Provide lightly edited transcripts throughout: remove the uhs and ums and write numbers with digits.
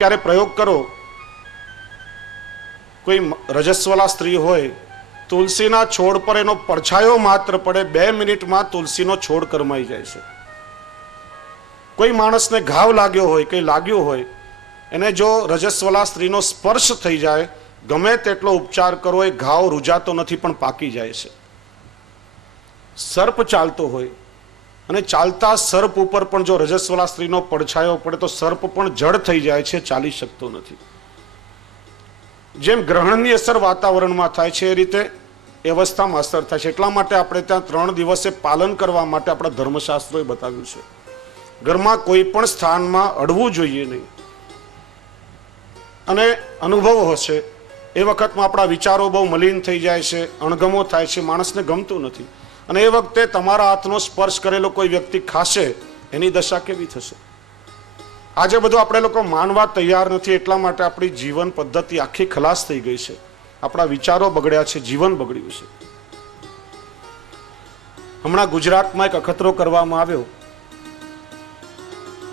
क्यारे प्रयोग करो, कोई रजस्वला स्त्री होय, तुलसीना छोड़ पर एनो परछायो मात्र पड़े 2 मिनिट में तुलसीनो छोड़ करमाई जाय छे। कोई माणस ने घाव लाग्यो होय, कई लाग्यो होय, एने जो रजस्वला स्त्रीनो स्पर्श थई जाए, गमे तेटलो उपचार करो ए घाव रूजातो नथी पण पाकी जाय छे। सर्प चालतो होय અને ચાલતા સર્પ ઉપર પણ જો રજસ્વલા સ્ત્રીનો પડછાયો પડે તો સર્પ પણ જડ થઈ જાય છે, ચાલી શકતો નથી। જેમ ગ્રહણની અસર વાતાવરણમાં થાય છે એ રીતે એ અવસ્થામાં અસર થાય છે। એટલા માટે આપણે ત્યાં 3 દિવસે પાલન કરવા માટે આપણા ધર્મશાસ્ત્રોએ બતાવ્યું છે। ઘરમાં કોઈ પણ સ્થાનમાં અડવું જોઈએ નહીં। અને અનુભવ હશે એ વખતમાં આપણા વિચારો બહુ મલિન થઈ જાય છે, અણગમો થાય છે, માણસને ગમતું નથી। અને એ વખતે તમારા હાથનો સ્પર્શ કરેલો કોઈ વ્યક્તિ ખાશે, એની દશા કેવી થશે? આજે બધું આપણે લોકો માનવા તૈયાર નથી, એટલા માટે આપણી જીવન પદ્ધતિ આખી ખલાસ થઈ ગઈ છે, આપણા વિચારો બગડ્યા છે, જીવન બગડ્યું છે। હમણાં ગુજરાતમાં એક અખતરો કરવામાં આવ્યો,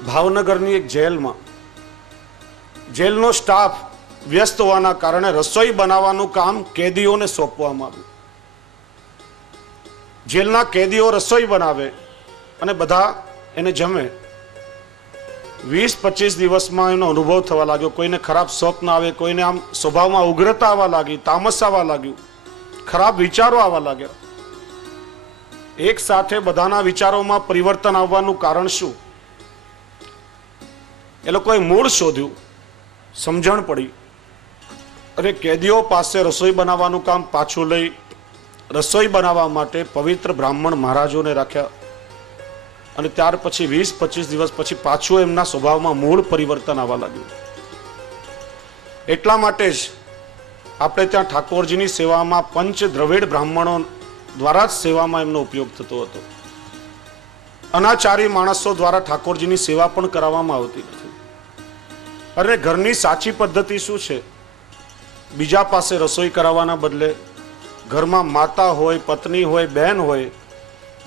ભાવનગરની એક જેલમાં જેલનો સ્ટાફ વ્યસ્ત હોવાના કારણે રસોઈ બનાવવાનું કામ કેદીઓને સોંપવામાં આવ્યું। જેલના કેદીઓ રસોઈ બનાવે અને બધા એને જમે। 20-25 દિવસમાં એનો અનુભવ થવા લાગ્યો, કોઈને ખરાબ સ્વપ્ન આવે, કોઈને આમ સ્વભાવમાં ઉગ્રતા આવવા લાગી, તામસ આવવા લાગ્યું, ખરાબ વિચારો આવવા લાગ્યા। એક સાથે બધાના વિચારોમાં પરિવર્તન આવવાનું કારણ શું? એ લોકોએ મૂળ શોધ્યું, સમજણ પડી અને કેદીઓ પાસે રસોઈ બનાવવાનું કામ પાછું લઈ રસોઈ બનાવવા માટે પવિત્ર બ્રાહ્મણ મહારાજોને રાખ્યા। અને ત્યાર પછી 20-25 દિવસ પછી પાછું એમના સ્વભાવમાં મૂળ પરિવર્તન આવવા લાગ્યું। એટલા માટે જ આપણે ત્યાં ઠાકોરજીની સેવામાં પંચ દ્રવિડ બ્રાહ્મણો દ્વારા જ સેવામાં એમનો ઉપયોગ થતો હતો। અનાચારી માણસો દ્વારા ઠાકોરજીની સેવા પણ કરાવવામાં આવતી નથી। અને ઘરની સાચી પદ્ધતિ શું છે? બીજા પાસે રસોઈ કરાવવાના બદલે ઘરમાં માતા હોય, પત્ની હોય, બહેન હોય,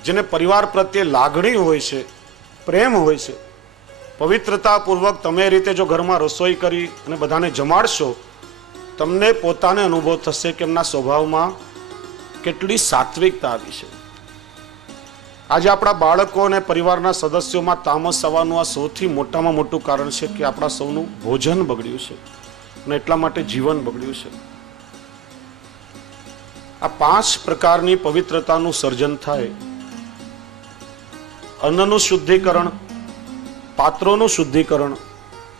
જેને પરિવાર પ્રત્યે લાગણી હોય છે, પ્રેમ હોય છે, પવિત્રતાપૂર્વક તમે એ રીતે જો ઘરમાં રસોઈ કરી અને બધાને જમાડશો, તમને પોતાને અનુભવ થશે કે એમના સ્વભાવમાં કેટલી સાત્વિકતા આવી છે। આજે આપણા બાળકો અને પરિવારના સદસ્યોમાં તામસ આવવાનું આ સૌથી મોટામાં મોટું કારણ છે કે આપણા સૌનું ભોજન બગડ્યું છે અને એટલા માટે જીવન બગડ્યું છે। આ 5 પ્રકારની પવિત્રતાનું સર્જન થાય। અન્નનું શુદ્ધિકરણ, પાત્રોનું શુદ્ધિકરણ,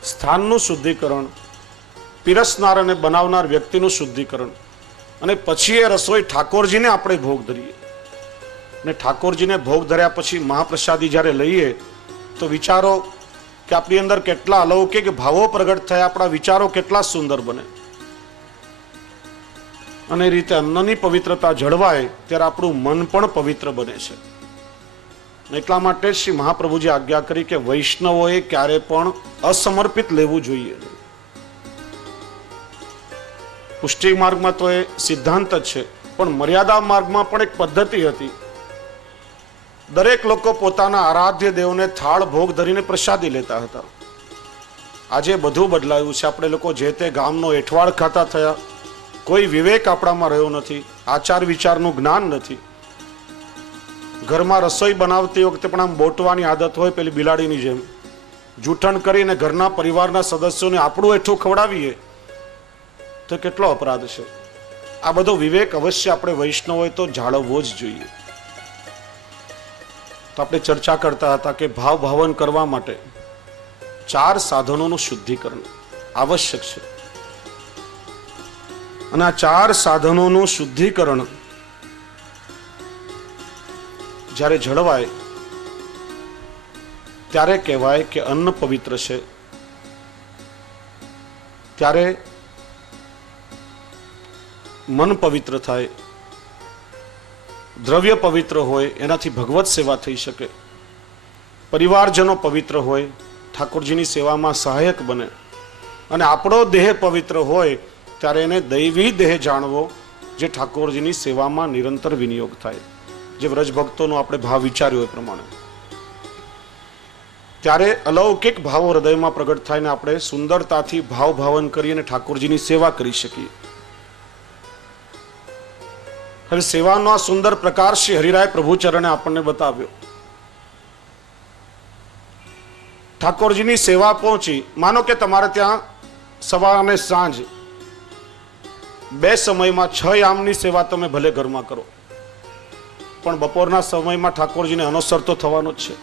સ્થાનનું શુદ્ધિકરણ, પીરસનાર અને બનાવનાર વ્યક્તિનું શુદ્ધિકરણ, અને પછી એ રસોઈ ઠાકોરજીને આપણે ભોગ ધરીએ। અને ઠાકોરજીને ભોગ ધર્યા પછી મહાપ્રસાદી જ્યારે લઈએ તો વિચારો કે આપણી અંદર કેટલા અલૌકિક ભાવો પ્રગટ થયા, આપણા વિચારો કેટલા સુંદર બને। અને એ રીતે અન્નની પવિત્રતા જળવાય ત્યારે આપણું મન પણ પવિત્ર બને છે। એટલા માટે શ્રી મહાપ્રભુજી આજ્ઞા કરી કે વૈષ્ણવોએ ક્યારે પણ અસમર્પિત લેવું જોઈએ। પુષ્ટિ માર્ગમાં તો એ સિદ્ધાંત જ છે, પણ મર્યાદા માર્ગમાં પણ એક પદ્ધતિ હતી। દરેક લોકો પોતાના આરાધ્ય દેવને થાળ ભોગ ધરીને પ્રસાદી લેતા હતા। આજે બધું બદલાયું છે। આપણે લોકો જે તે ગામનો એઠવાડ ખાતા થયા, કોઈ વિવેક આપણામાં રહ્યો નથી, આચાર વિચારનું જ્ઞાન નથી। ઘરમાં રસોઈ બનાવતી વખતે પણ આમ બોટવાની આદત હોય, પેલી બિલાડીની જેમ જૂઠણ કરીને ઘરના પરિવારના સદસ્યોને આપણું એઠું ખવડાવીએ તો કેટલો અપરાધ છે। આ બધો વિવેક અવશ્ય આપણે વૈષ્ણવોએ તો જાળવવો જ જોઈએ। તો આપણે ચર્ચા કરતા હતા કે ભાવ ભાવન કરવા માટે 4 સાધનોનું શુદ્ધિકરણ આવશ્યક છે। અને આ 4 સાધનોનું શુદ્ધિકરણ જ્યારે જળવાય ત્યારે કહેવાય કે અન્ન પવિત્ર છે। ત્યારે મન પવિત્ર થાય, દ્રવ્ય પવિત્ર હોય, એનાથી ભગવત સેવા થઈ શકે, પરિવારજનો પવિત્ર હોય, ઠાકોરજીની સેવામાં સહાયક બને, અને આપણો દેહ પવિત્ર હોય ત્યારે એને દૈવી દેહ જાણવો, જે ઠાકોરજીની સેવામાં નિરંતર વિનિયોગ થાય, જે વ્રજ ભક્તોનો આપણે ભાવ વિચાર્યો એ પ્રમાણે। ત્યારે અલૌકિક ભાવો હૃદયમાં પ્રગટ થાય ને આપણે સુંદરતાથી ભાવ ભાવન કરી અને ઠાકોરજીની સેવા કરી શકીએ. હવે સેવાનો આ સુંદર પ્રકાર શ્રી હરિરાય પ્રભુ ચરણે આપણને બતાવ્યો. ઠાકોરજીની સેવા પહોંચી. માનો કે તમારે ત્યાં સવાર અને સાંજ બે સમયમાં 6 યામની સેવા તમે ભલે ઘરમાં કરો, પણ બપોરના સમયમાં ઠાકોરજીને અનુસર તો થવાનો જ છે.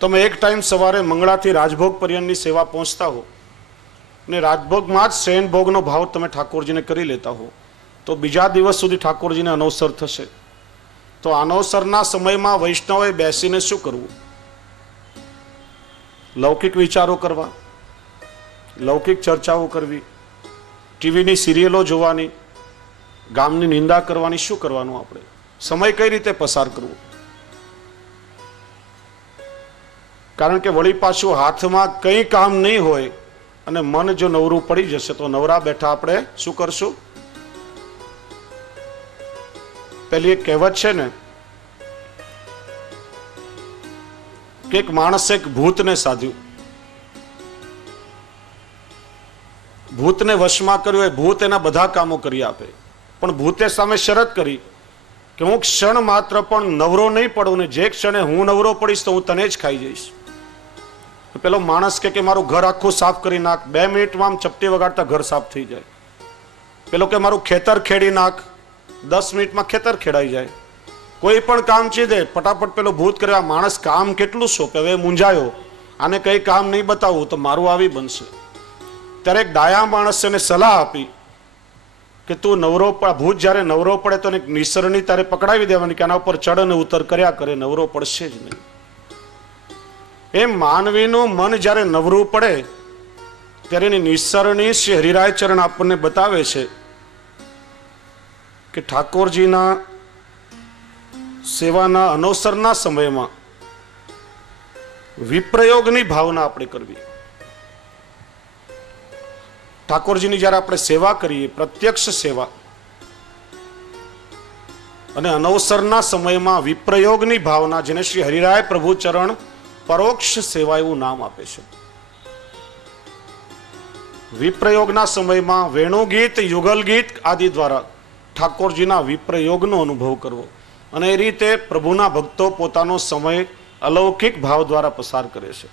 તમે એક ટાઈમ સવારે મંગળાથી રાજભોગ પર્યંતની સેવા પહોંચતા હો ને રાજભોગમાં જ શયન ભોગનો ભાવ તમે ઠાકોરજીને કરી લેતા હો, તો બીજા દિવસ સુધી ઠાકોરજીને અનવસર થશે. તો અનવસરના સમયમાં વૈષ્ણવે બેસીને શું કરવું? લૌકિક વિચારો કરવા, લૌકિક ચર્ચાઓ કરવી, ટીવીની સિરિયલો જોવાની, ગામની નિંદા કરવાની. શું કરવાનું? આપણે સમય કઈ રીતે પસાર કરવો? કારણ કે વળી પાછું હાથમાં કંઈ કામ નહીં હોય અને મન જો નવરું પડી જશે તો નવરા બેઠા આપણે શું કરશું? પેલી એક કહેવત છે ને કે એક માણસે એક ભૂતને સાધ્યું, ભૂતને વશમાં કર્યું. એ ભૂત એના બધા કામો કરી આપે, પણ ભૂતે સામે શરત કરી કે હું ક્ષણ માત્ર પણ નવરો નહીં પડું ને જે ક્ષણે હું નવરો પડીશ તો હું તને જ ખાઈ જઈશ. પેલો માણસ કે મારું ઘર આખું સાફ કરી નાખ, 2 મિનિટમાં આમ ચપટી વગાડતા ઘર સાફ થઈ જાય. પેલો કે મારું ખેતર ખેડી નાખ, 10 મિનિટમાં ખેતર ખેડાઈ જાય. કોઈ પણ કામ ચીધે ફટાફટ પેલો ભૂત કરે. આ માણસ કામ કેટલું સોંપે? હવે મૂંઝાયો, આને કઈ કામ નહીં બતાવવું તો મારું આવી બનશે. ત્યારે એક ડાયા માણસે એને સલાહ આપી કે તું નવરો ભૂત જ્યારે નવરો પડે તો એક નિસરણી તારે પકડાવી દેવાની કે આના ઉપર ચડ અને ઉતર કર્યા કરે, નવરો પડશે જ નહીં. એમ માનવીનું મન જ્યારે નવરું પડે ત્યારે એની નિસરણી શ્રી હરિરાય ચરણ આપણને બતાવે છે કે ઠાકોરજીના સેવાના અનવસરના સમયમાં વિપ્રયોગની ભાવના આપણે કરવી. ઠાકોરજીની જ્યારે આપણે સેવા કરીએ, પ્રત્યક્ષ સેવા, અને અનવસરના સમયમાં વિપ્રયોગની ભાવના, જેને શ્રી હરિરાય પ્રભુ ચરણ પરોક્ષ સેવા એવું નામ આપે છે. વિપ્રયોગના સમયમાં વેણુગીત, યુગલ ગીત આદિ દ્વારા ઠાકોરજીના વિપ્રયોગનો અનુભવ કરવો, અને એ રીતે પ્રભુના ભક્તો પોતાનો સમય અલૌકિક ભાવ દ્વારા પસાર કરે છે.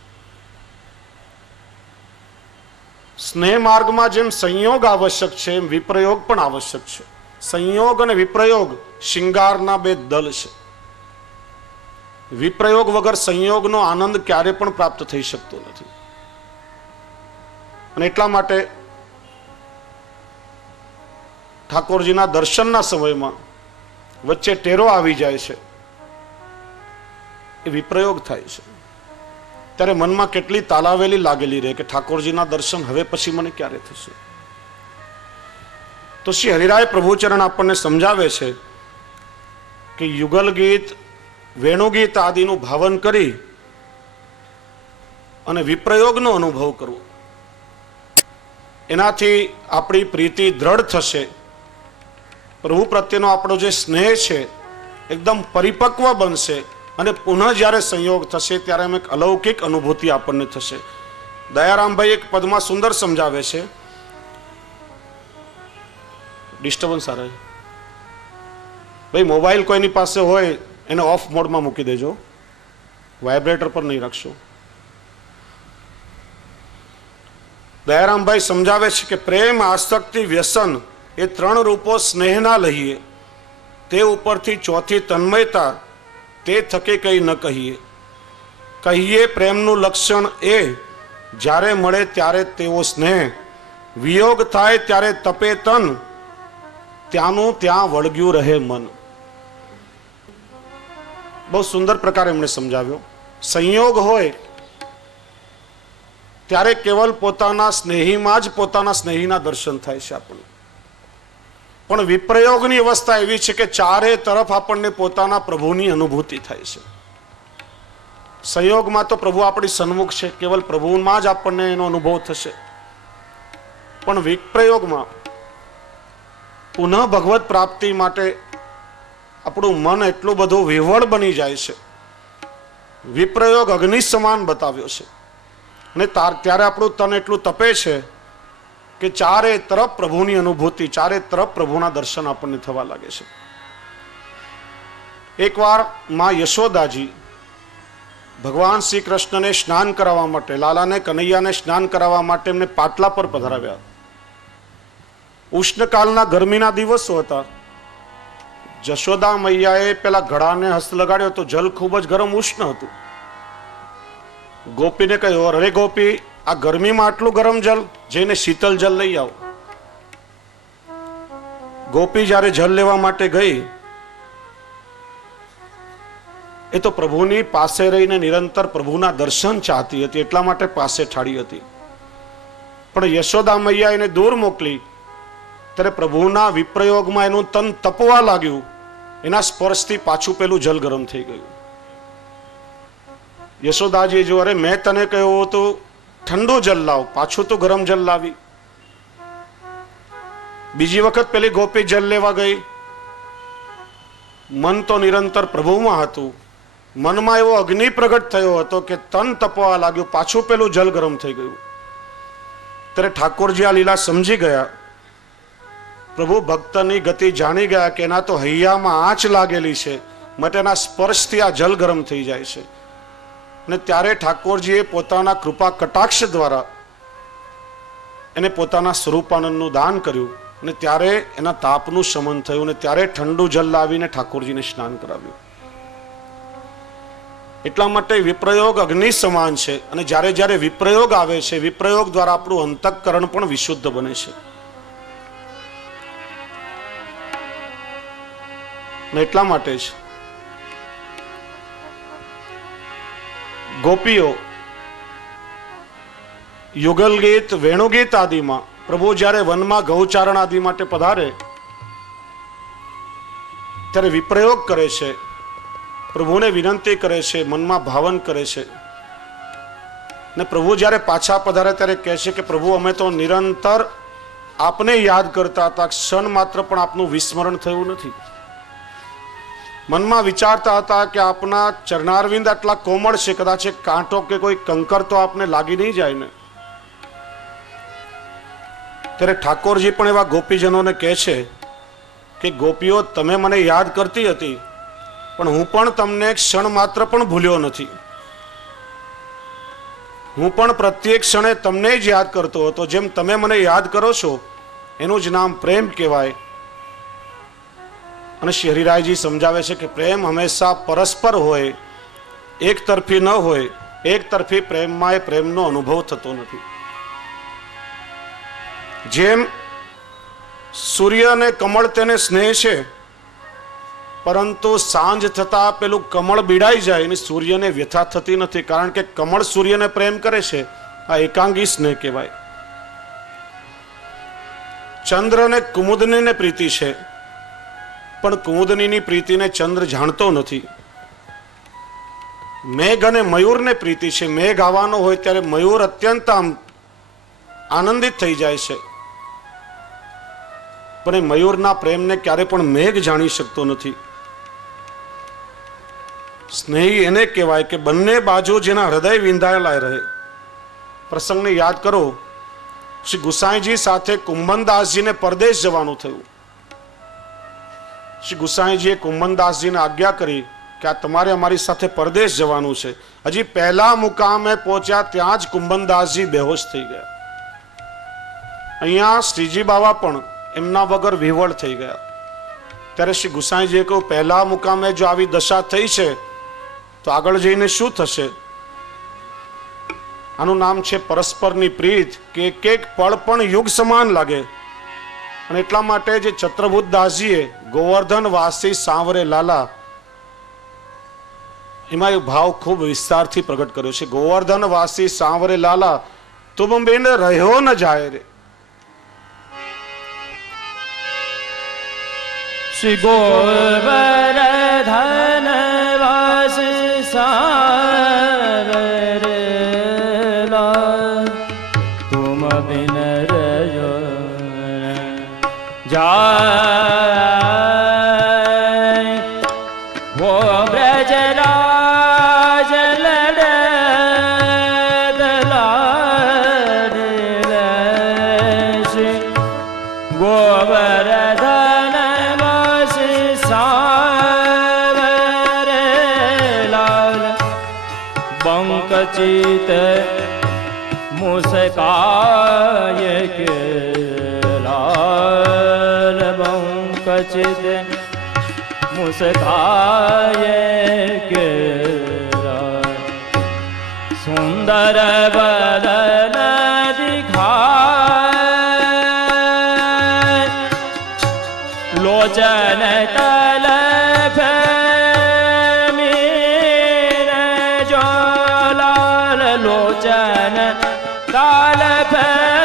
સ્નેહ માર્ગમાં જેમ સંયોગ આવશ્યક છે એમ વિપ્રયોગ પણ આવશ્યક છે. સંયોગ અને વિપ્રયોગ શિંગારના 2 દલ છે. વિપ્રયોગ વગર સંયોગનો આનંદ ક્યારે પણ પ્રાપ્ત થઈ શકતો નથી. અને એટલા માટે ઠાકોરજીના દર્શનના સમયમાં વચ્ચે ટેરો આવી જાય છે, એ વિપ્રયોગ થાય છે. ત્યારે મનમાં કેટલી તાલાવેલી લાગેલી રહે કે ઠાકોરજીના દર્શન હવે પછી મને ક્યારે થશે. તો શ્રી હરિરાય પ્રભુચરણ આપણને સમજાવે છે કે યુગલ ગીત, વેણુગીત આદિનું ભાવન કરી અને વિપ્રયોગનો અનુભવ કરવો. એનાથી આપણી પ્રીતિ દ્રઢ થશે. પ્રભુ પ્રત્યેનો આપણો જે સ્નેહ છે એકદમ પરિપક્વ બનશે, અને પુનઃ જ્યારે સંયોગ થશે ત્યારે એક અલૌકિક અનુભૂતિ આપણને થશે. દયારામભાઈ એક પદમાં સુંદર સમજાવે છે. ડિસ્ટર્બન્સ આ રહે ભાઈ, મોબાઈલ કોઈની પાસે હોય એને ઓફ મોડમાં મૂકી દેજો, વાઇબ્રેટર પર નહીં રાખશો. દયારામભાઈ સમજાવે છે કે પ્રેમ, આસક્તિ, વ્યસન એ 3 રૂપો સ્નેહના લઈએ, તે ઉપરથી ચોથી તન્મયતા, તે થકે કંઈ ન કહીએ. કહીએ પ્રેમનું લક્ષણ એ જ્યારે મળે ત્યારે તેવો સ્નેહ, વિયોગ થાય ત્યારે તપે તન, ત્યાંનું ત્યાં વળગ્યું રહે મન. બહુ સુંદર પ્રકારે એમણે સમજાવ્યો. સંયોગ હોય ત્યારે કેવલ પોતાના સ્નેહીમાં જ પોતાના સ્નેહીના દર્શન થાય છે આપણને. પણ વિપ્રયોગની અવસ્થા એવી છે કે ચારે તરફ આપણને પોતાના પ્રભુની અનુભૂતિ થાય છે. સંયોગમાં તો પ્રભુ આપણી સન્મુખ છે, કેવલ પ્રભુમાં જ આપણને એનો અનુભવ થશે. પણ વિપ્રયોગમાં પુનઃ ભગવત પ્રાપ્તિ માટે આપણું મન એટલું બધું વિહવળ બની જાય છે વિપ્રયોગ અગ્નિ સમાન બતાવ્યો છે. અને ત્યારે આપણું તન એટલું તપે છે કે ચારે તરફ પ્રભુની અનુભૂતિ, ચારે તરફ પ્રભુના દર્શન આપણને થવા લાગે છે. એકવાર માં યશોદાજી ભગવાન શ્રી કૃષ્ણને સ્નાન કરાવવા માટે, લાલાને કનૈયાને સ્નાન કરાવવા માટે એમને પાટલા પર પધરાવ્યા. ઉષ્ણકાલના ગરમીના દિવસો હતા. જશોદા મૈયાએ પેલા ઘડાને હસ્ત લગાડ્યો તો જલ ખૂબ જ ગરમ ઉષ્ણ હતું. ગોપીને કહ્યું, અરે ગોપી, આ ગરમીમાં આટલું ગરમ જલ, જઈને શીતલ જલ લઈ આવો. ગોપી જ્યારે જલ લેવા માટે ગઈ, એ તો પ્રભુની પાસે રહીને નિરંતર પ્રભુના દર્શન ચાહતી હતી, એટલા માટે પાસે ઠાળી હતી. પણ યશોદા મૈયા એને દૂર મોકલી ત્યારે પ્રભુના વિપ્રયોગમાં એનું તન તપવા લાગ્યું. એના સ્પર્શથી પાછું પેલું જલ ગરમ થઈ ગયું. યશોદાજી જો, અરે મેં તને કહ્યું હતું ઠંડુ જલ લાવ, પાછું તો ગરમ જલ લાવી. બીજી વખત પેલી ગોપી જલ લેવા ગઈ. મન તો નિરંતર પ્રભુમાં હતું. મનમાં એવો અગ્નિ પ્રગટ થયો હતો કે તન તપવા લાગ્યું, પાછું પેલું જલ ગરમ થઈ ગયું. ત્યારે ઠાકોરજી આ લીલા સમજી ગયા. પ્રભુ ભક્તની ગતિ જાણી ગયા કે એના તો હૈયામાં આંચ લાગેલી છે, માટે એના સ્પર્શથી આ જલ ગરમ થઈ જાય છે. અને ત્યારે ઠાકોરજીએ પોતાના કૃપા કટાક્ષ દ્વારા એને પોતાના સ્વરૂપાનંદનું દાન કર્યું. અને ત્યારે એના તાપનું શમન થયું. અને ત્યારે ઠંડુ જલ લાવીને ઠાકોરજીને સ્નાન કરાવ્યું. એટલા માટે વિપ્રયોગ અગ્નિ સમાન છે. અને જ્યારે જ્યારે વિપ્રયોગ આવે છે, વિપ્રયોગ દ્વારા આપણું અંતઃકરણ પણ વિશુદ્ધ બને છે. એટલા માટે જ ગોપીઓ યુગલ ગીત, વેણુગીત આદિમાં પ્રભુ જ્યારે વનમાં ગૌચારણ આદિ માટે પધારે ત્યારે વિપ્રયોગ કરે છે, પ્રભુને વિનંતી કરે છે, મનમાં ભાવન કરે છે. ને પ્રભુ જ્યારે પાછા પધારે ત્યારે કહે છે કે પ્રભુ, અમે તો નિરંતર આપને યાદ કરતા હતા, ક્ષણ માત્ર પણ આપનું વિસ્મરણ થયું નથી. મનમાં વિચારતા હતા કે આપના ચરણારવિંદ આટલા કોમળ છે, કદાચ એક કાંટો કે કોઈ કંકર તો આપને લાગી નહીં જાય ને. ત્યારે ઠાકોરજી પણ એવા ગોપીજનોને કહે છે કે ગોપીઓ, તમે મને યાદ કરતી હતી, પણ હું પણ તમને ક્ષણ માત્ર પણ ભૂલ્યો નથી. હું પણ પ્રત્યેક ક્ષણે તમને જ યાદ કરતો હતો. જેમ તમે મને યાદ કરો છો, એનું જ નામ પ્રેમ કહેવાય. અને શ્રી હરિરાયજી સમજાવે છે કે પ્રેમ હંમેશા પરસ્પર હોય, એક તરફી ન હોય. એક તરફી પ્રેમમાં એ પ્રેમનો અનુભવ થતો નથી. જેમ સૂર્ય અને કમળ તેને સ્નેહ છે, પરંતુ સાંજ થતા પેલું કમળ બીડાઈ જાય અને સૂર્યને વ્યથા થતી નથી, કારણ કે કમળ સૂર્યને પ્રેમ કરે છે. આ એકાંગી સ્નેહ કહેવાય. ચંદ્ર અને કુમુદનીને પ્રીતિ છે, પણ કુમુદનીની પ્રીતિને ચંદ્ર જાણતો નથી. મેઘ અને મયુરને પ્રીતિ છે. મેઘ આવવાનો હોય ત્યારે મયુર અત્યંત આનંદિત થઈ જાય છે, પણ એ મયુરના પ્રેમને ક્યારે પણ મેઘ જાણી શકતો નથી. સ્નેહી એને કહેવાય કે બંને બાજુ જેના હૃદય વિંધાયેલા રહે. પ્રસંગને યાદ કરો, શ્રી ગુસાઈજી સાથે કુંભનદાસજીને પરદેશ જવાનું થયું. શ્રી ગુસાઈજીએ કુંભનદાસજીને આજ્ઞા કરી કે આ તમારે અમારી સાથે પરદેશ જવાનું છે. હજી પહેલા મુકામે પહોંચ્યા ત્યાં જ કુંભનદાસજી બેહોશ થઈ ગયા. અહીંયા શ્રીજી બાવા પણ એમના વગર વિહવળ થઈ ગયા. ત્યારે શ્રી ગુસાઈજીએ કહ્યું, પહેલા મુકામે જો આવી દશા થઈ છે તો આગળ જઈને શું થશે? આનું નામ છે પરસ્પરની પ્રીત, કે એક એક પળ પણ યુગ સમાન લાગે. અને એટલા માટે જે છત્રભૂત દાસજીએ ગોવર્ધન વાસી સાંવરે લાલા, એમાં એ ભાવ ખૂબ વિસ્તારથી પ્રગટ કર્યો છે. ગોવર્ધન વાસી સાંવરે લાલા, તુમ બિન રહ્યો ન જાય રે. શ્રી ગોવર્ધન વાસી સાંવરે લાલા, તુમ બિન રહ્યો જાય. वो ब्रजराज મુસ્કાય કે લાલ બંકચિત મુસ્કાય કે લાલ સુંદર બદન દિખાય લોચન તલફ મીર જો લાલ લોચન તલફ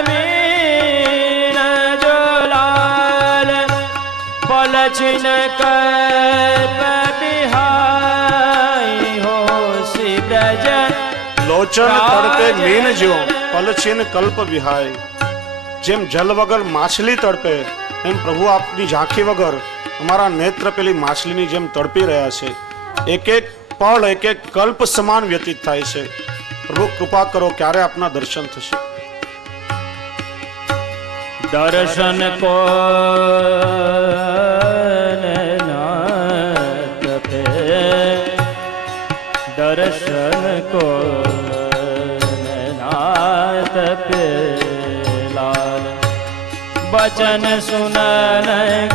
મીર જો લાલ પલછિન કલ્પ બિહાઈ હો શ્રી બ્રજ લોચન તડપે મીન જો પલછીન કલ્પ વિહાય. જેમ જલ વગર માછલી તડપે એમ પ્રભુ આપની ઝાંખી વગર અમારા નેત્ર પેલી માછલીની જેમ તડપી રહ્યા છે. એક એક પળ એક એક કલ્પ સમાન વ્યતીત થાય છે. પ્રભુ કૃપા કરો, ક્યારે આપના દર્શન થશે? દર્શન કો તપે દર્શન કો તપે લાલ બચન સુનન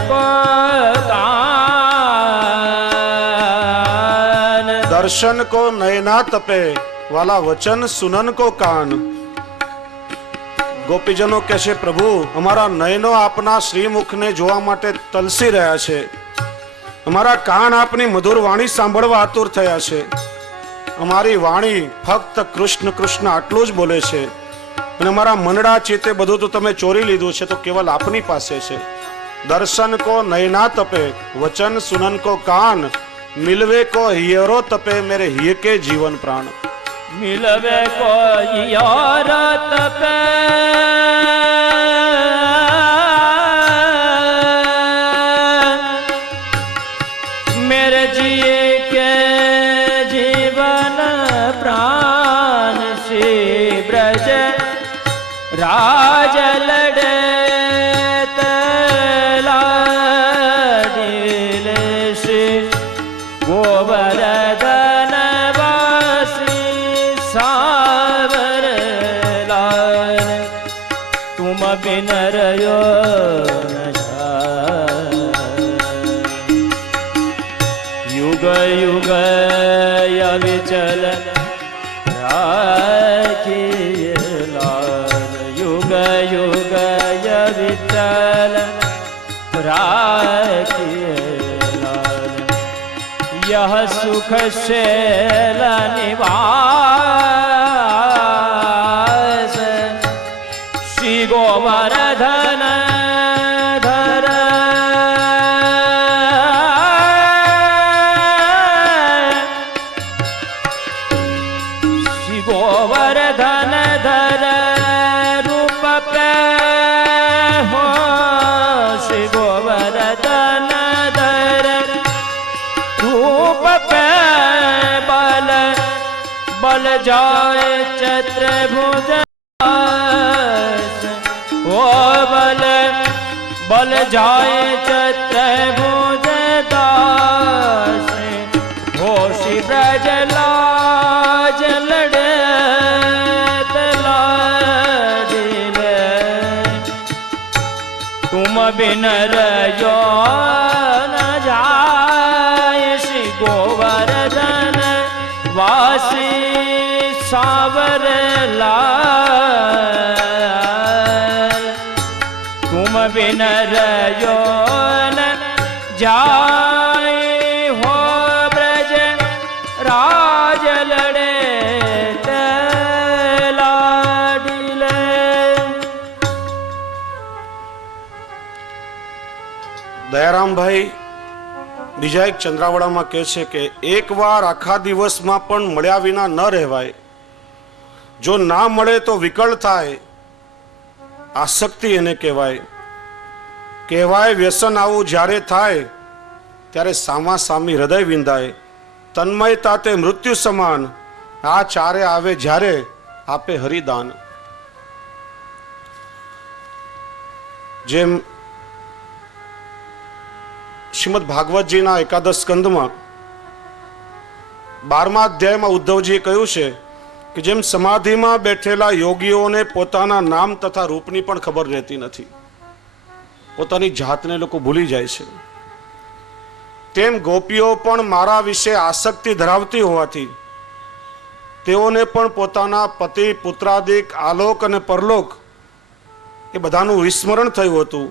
કો કાન દર્શન કો નયના તપે વાલા વચન સુનન કો કાન. ગોપીજનો કહે છે, પ્રભુ અમારા નયનો આપના શ્રીમુખને જોવા માટે તલસી રહ્યા છે, અમારા કાન આપની મધુર વાણી સાંભળવા આતુર થયા છે. અમારી વાણી ફક્ત કૃષ્ણ કૃષ્ણ આટલું જ બોલે છે અને અમારા મનડા ચિત્તે બધું તો તમે ચોરી લીધું છે, તો કેવલ આપની પાસે છે. દર્શન કો નયના તપે વચન સુનન કો કાન મિલવે કો હિયરો તપે મેરે હિય કે જીવન પ્રાણ. મિલવે કો યાર તપે મેરે જીએ કે જીવન પ્રાણ શ્રી બ્રજ રાજ લડે તલાડીલ શ્રી ગોવર્ધન વાસી સાવર લાલ તુમ બિન રહ્યો ન જાય યુગ યુગ અવિચલ રાખીએ લાલ યુગ યુગ અવિચલ રાખીએ લાલ यह सुख शैल निवास श्री गोवर्धन धर श्री गोवर्धन धर रूप पे हो श्री गोवर्धन धर रूप पे बल बल जाए चतुर्भुज ओ बल बल जाए चतुर्भुज दास हो श्री ब्रज लाज लड़े तलाडिले तुम बिन रहो न जाए श्री गोवर्धन वासी सावर लाल तुम बिन रहो न जाए हो ब्रज राज लड़े तलाडिले. દયારામભાઈ બીજા એક ચંદ્રાવડામાં કહે છે કે એકવાર આખા દિવસમાં પણ મળ્યા વિના ન રહેવાય. જો ના મળે તો વિકળ થાય, આસક્તિ એને કહેવાય. કહેવાય વ્યસન આવું જ્યારે થાય ત્યારે સામા સામી હૃદય વિંધાય. તન્મયતા તે મૃત્યુ સમાન, આ ચારે આવે જ્યારે આપે હરિદાન. જેમ શ્રીમદ ભાગવતજીના એકાદશ સ્કંદમાં 12મા અધ્યાયમાં ઉદ્ધવજીએ કહ્યું છે કે જેમ સમાધિમાં બેઠેલા યોગીઓને પોતાના નામ તથા રૂપની પણ ખબર રહેતી નથી, પોતાની જાતને લોકો ભૂલી જાય છે, તેમ ગોપીઓ પણ મારા વિશે આસક્તિ ધરાવતી હોવાથી તેઓને પણ પોતાના પતિ પુત્રાદિક આલોક અને પરલોક એ બધાનું વિસ્મરણ થયું હતું.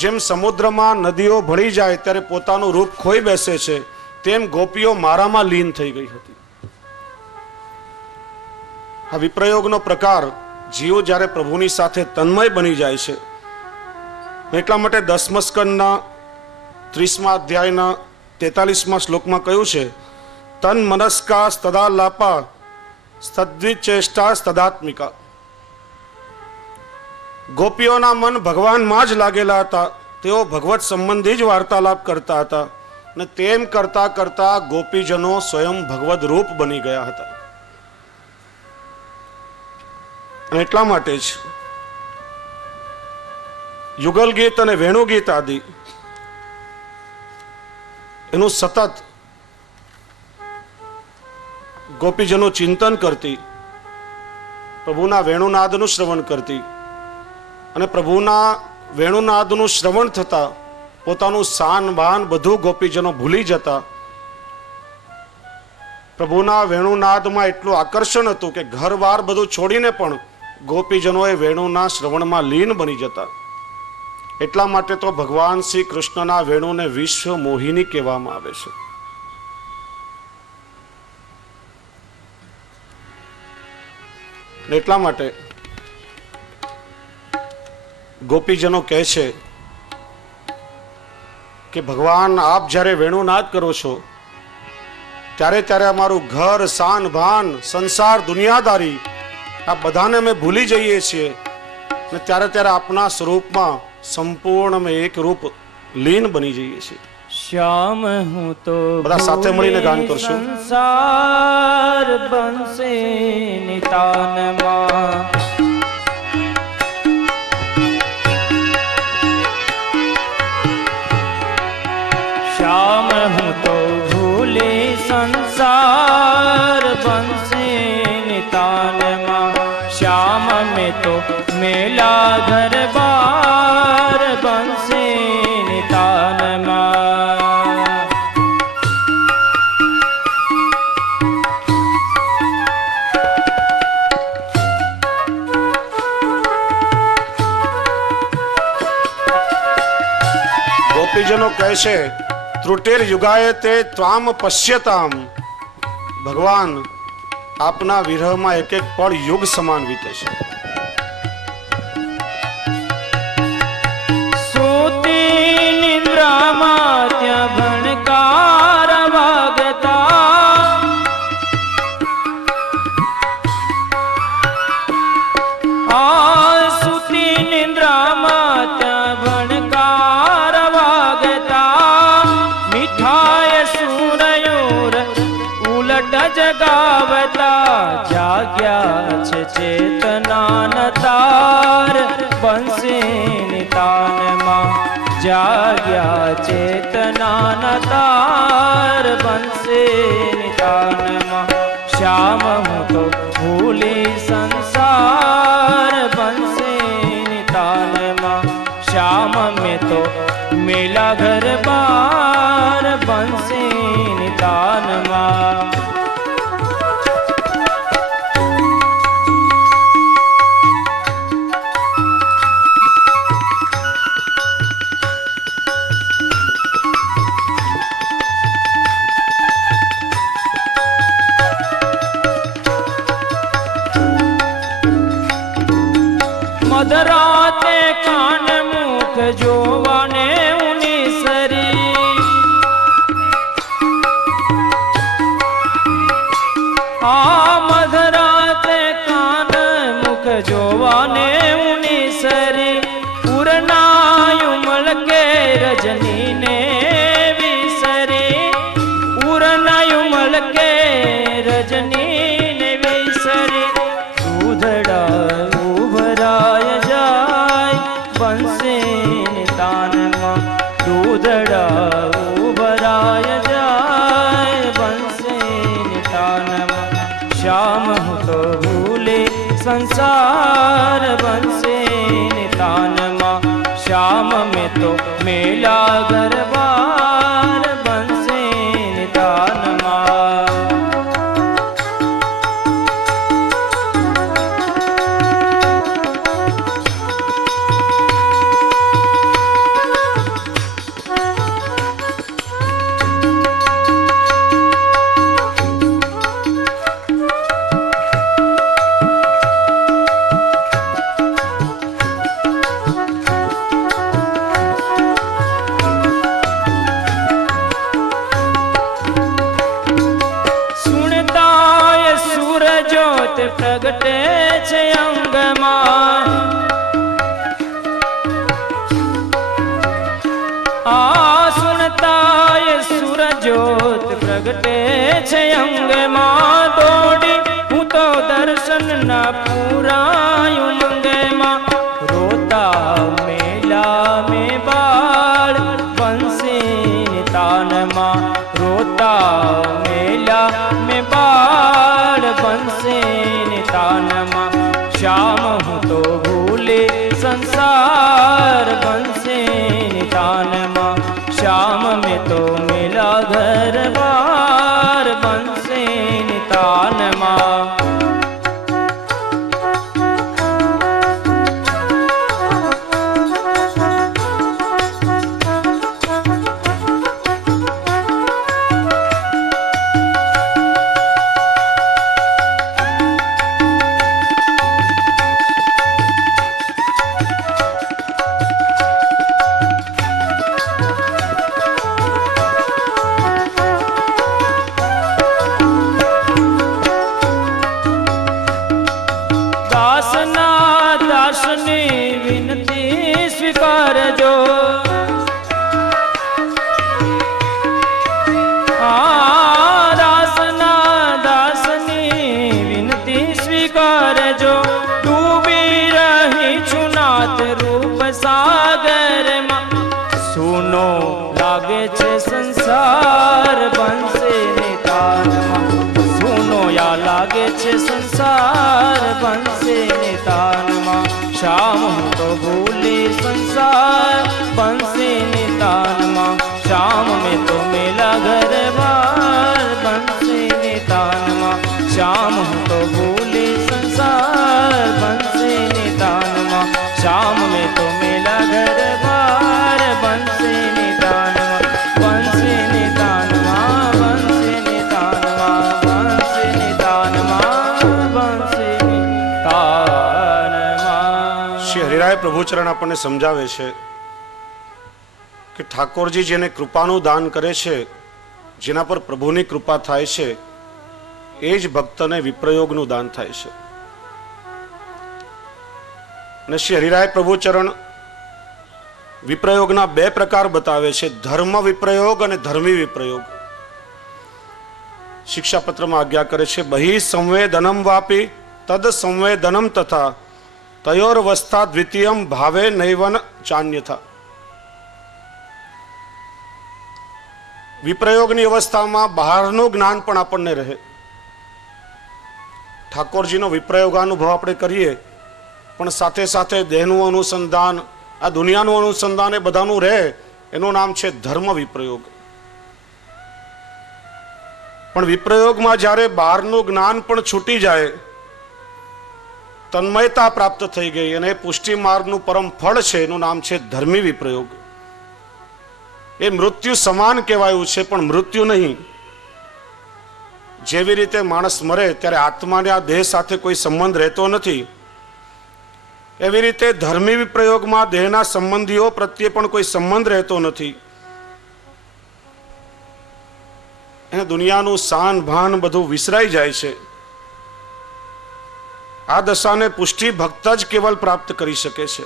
જેમ સમુદ્રમાં નદીઓ ભળી જાય ત્યારે પોતાનું રૂપ ખોઈ બેસે છે, તેમ ગોપીઓ મારામાં લીન થઈ ગઈ હતી. આ વિપ્રયોગનો પ્રકાર જીવ જ્યારે પ્રભુની સાથે તન્મય બની જાય છે. એટલા માટે 10મા સ્કંદના 30મા અધ્યાયના 43મા શ્લોકમાં કહ્યું છે, તન મનસ્કા તદા લાપા સદ્વિચેષ્ટા તદાત્મિકા. ગોપીઓના મન ભગવાનમાં જ લાગેલા હતા, તેઓ ભગવત સંબંધી જ વાર્તાલાપ કરતા હતા અને તેમ કરતા કરતા ગોપીજનો સ્વયં ભગવદ રૂપ બની ગયા હતા. અને એટલા માટે જ યુગલ ગીત અને વેણુ ગીત આદિ એનું સતત ગોપીજનો ચિંતન કરતી, પ્રભુના વેણુનાદનું શ્રવણ કરતી અને પ્રભુના વેણુનાદનું શ્રવણ થતા પોતાનું શાન બાન બધું ગોપીજનો ભૂલી જતા. પ્રભુના વેણુનાદમાં એટલું આકર્ષણ હતું કે ઘરવાર બધું છોડીને પણ ગોપીજનોએ વેણુના શ્રવણમાં લીન બની જતા. એટલા માટે તો ભગવાન શ્રી કૃષ્ણના વેણુને વિશ્વ મોહિની કહેવામાં આવે છે. એટલા માટે ગોપીજનો કહે છે કે ભગવાન આપ જ્યારે વેણુનાદ કરો છો ત્યારે ત્યારે અમારું ઘર શાન ભાન સંસાર દુનિયાદારી આ બધાને અમે ભૂલી જઈએ છીએ અને ત્યારે ત્યારે આપના સ્વરૂપમાં સંપૂર્ણ અમે એક રૂપ લીન બની જઈએ છીએ. શ્યામ હું તો બધા સાથે મળીને ગાન કરશું. સંસાર બનશે નિતાનમાં, શ્યામ હું તો ભૂલે સંસાર બનશે નિતાનમાં, શ્યામ में तो मेला घर बार बंसे नितान માં. ગોપીજનો કહે છે ત્રુટિર યુગાય તે ત્વામ પશ્યતામ. ભગવાન આપના વિરહમાં એક એક પળ યુગ સમાન વીતે છે. સૂતી નિદ્રામાં ત્યાં ભણકાર વાગતા, સૂતી નિદ્રામાં ત્યાં ભણકાર વાગતા, મીઠાય સુરયુર ઉલટ જગાવતા, જાગ્યા છે ચેતના તાર બંસે નિતાનમાં, જાગ્યા ચેતના તાર બંસે નિતાનમાં. શ્યામ હું તો ભૂલી સંસાર બંસે નિતાનમાં, શ્યામ મેં તો મેલા ઘર બાર બંસે નિતાનમાં. મધરાતે કાન મુખ જોવાને ઉની સરી, મધરાતે કાન મુખ જોવાને ઉની સરી, ઉરનાયું મળકે રજની ને વિસરી, ઉરનાયું મળકે રજની ને વિસરી, દૂધડા બંસે નિતાનમાં, દૂધડા ઉભરાય જાય બંસે નિતાનમાં. શ્યામ संसार बंसे नितान माँ श्याम में तो मेला दरबार बंसे नितान माँ। प्रगटे छे अंगमां सुनता ये सूरजोत प्रगटे छे अंगमां दौड़ी हूँ तो दर्शन न पूरायूं मंगमां रोता मेला में बाळ बंसी नितान मां रोता मेला में बाळ बंसी नितानमा श्याम हूँ तो भूले संसार बंसे नितानमा श्याम में तो मिला घर बार बंसे नितानमा। स्वीकारजो दासना दासनी विनती स्वीकारजो डूबी रही छुनाथ रूप सागर मां सुनो लागे छे संसार बंसे नितान मां सुनो या लागे छे संसार बंसे नितान मां श्याम तो भूले संसार बंसी नितान मां श्याम में तो मेला घर बार बंसी नितान मां श्याम तो भूले संसार बंसी नितान मां श्याम में तो मेला घर बार बंसी नितान मां बंसी नितान मां बंसी नितान मां बंसी नितान मां बंसी नितान मां। શ્રી હરિરાય પ્રભુચરણ આપણને સમજાવે છે કે ઠાકોરજી જેને કૃપાનું દાન કરે છે જેના પર પ્રભુની કૃપા થાય છે એ જ ભક્તને વિપ્રયોગનું દાન થાય છે। અને શ્રી હરિરાય પ્રભુચરણ વિપ્રયોગના બે પ્રકાર બતાવે છે, ધર્મ વિપ્રયોગ અને ધર્મી વિપ્રયોગ। શિક્ષાપત્રમાં આજ્ઞા કરે છે બહિ સંવેદનમ વાપી તદ સંવેદનમ તથા તયોરવસ્થા દ્વિતીયમ ભાવે નૈવન ચાન્યથા। વિપ્રયોગની અવસ્થામાં બહારનું જ્ઞાન પણ આપણને રહે। ઠાકોરજીનો વિપ્રયોગાનુભવ આપણે કરીએ પણ સાથે સાથે દેહનું અનુસંધાન આ દુનિયાનું અનુસંધાન એ બધાનું રહે, એનું નામ છે ધર્મ વિપ્રયોગ। પણ વિપ્રયોગમાં જ્યારે બહારનું જ્ઞાન પણ છૂટી જાય, તન્મયતા પ્રાપ્ત થઈ ગઈ અને પુષ્ટિ માર્ગનું પરમ ફળ છે, એનું નામ છે ધર્મી વિપ્રયોગ। એ મૃત્યુ સમાન કહેવાયું છે પણ મૃત્યુ નહીં। જેવી રીતે માણસ મરે ત્યારે આત્માને આ દેહ સાથે કોઈ સંબંધ રહેતો નથી, એવી રીતે ધર્મી વિપ્રયોગમાં દેહના સંબંધીઓ પ્રત્યે પણ કોઈ સંબંધ રહેતો નથી। એને દુનિયાનું શાન ભાન બધું વિસરાઈ જાય છે। આ દશાને પુષ્ટિ ભક્ત જ કેવલ પ્રાપ્ત કરી શકે છે।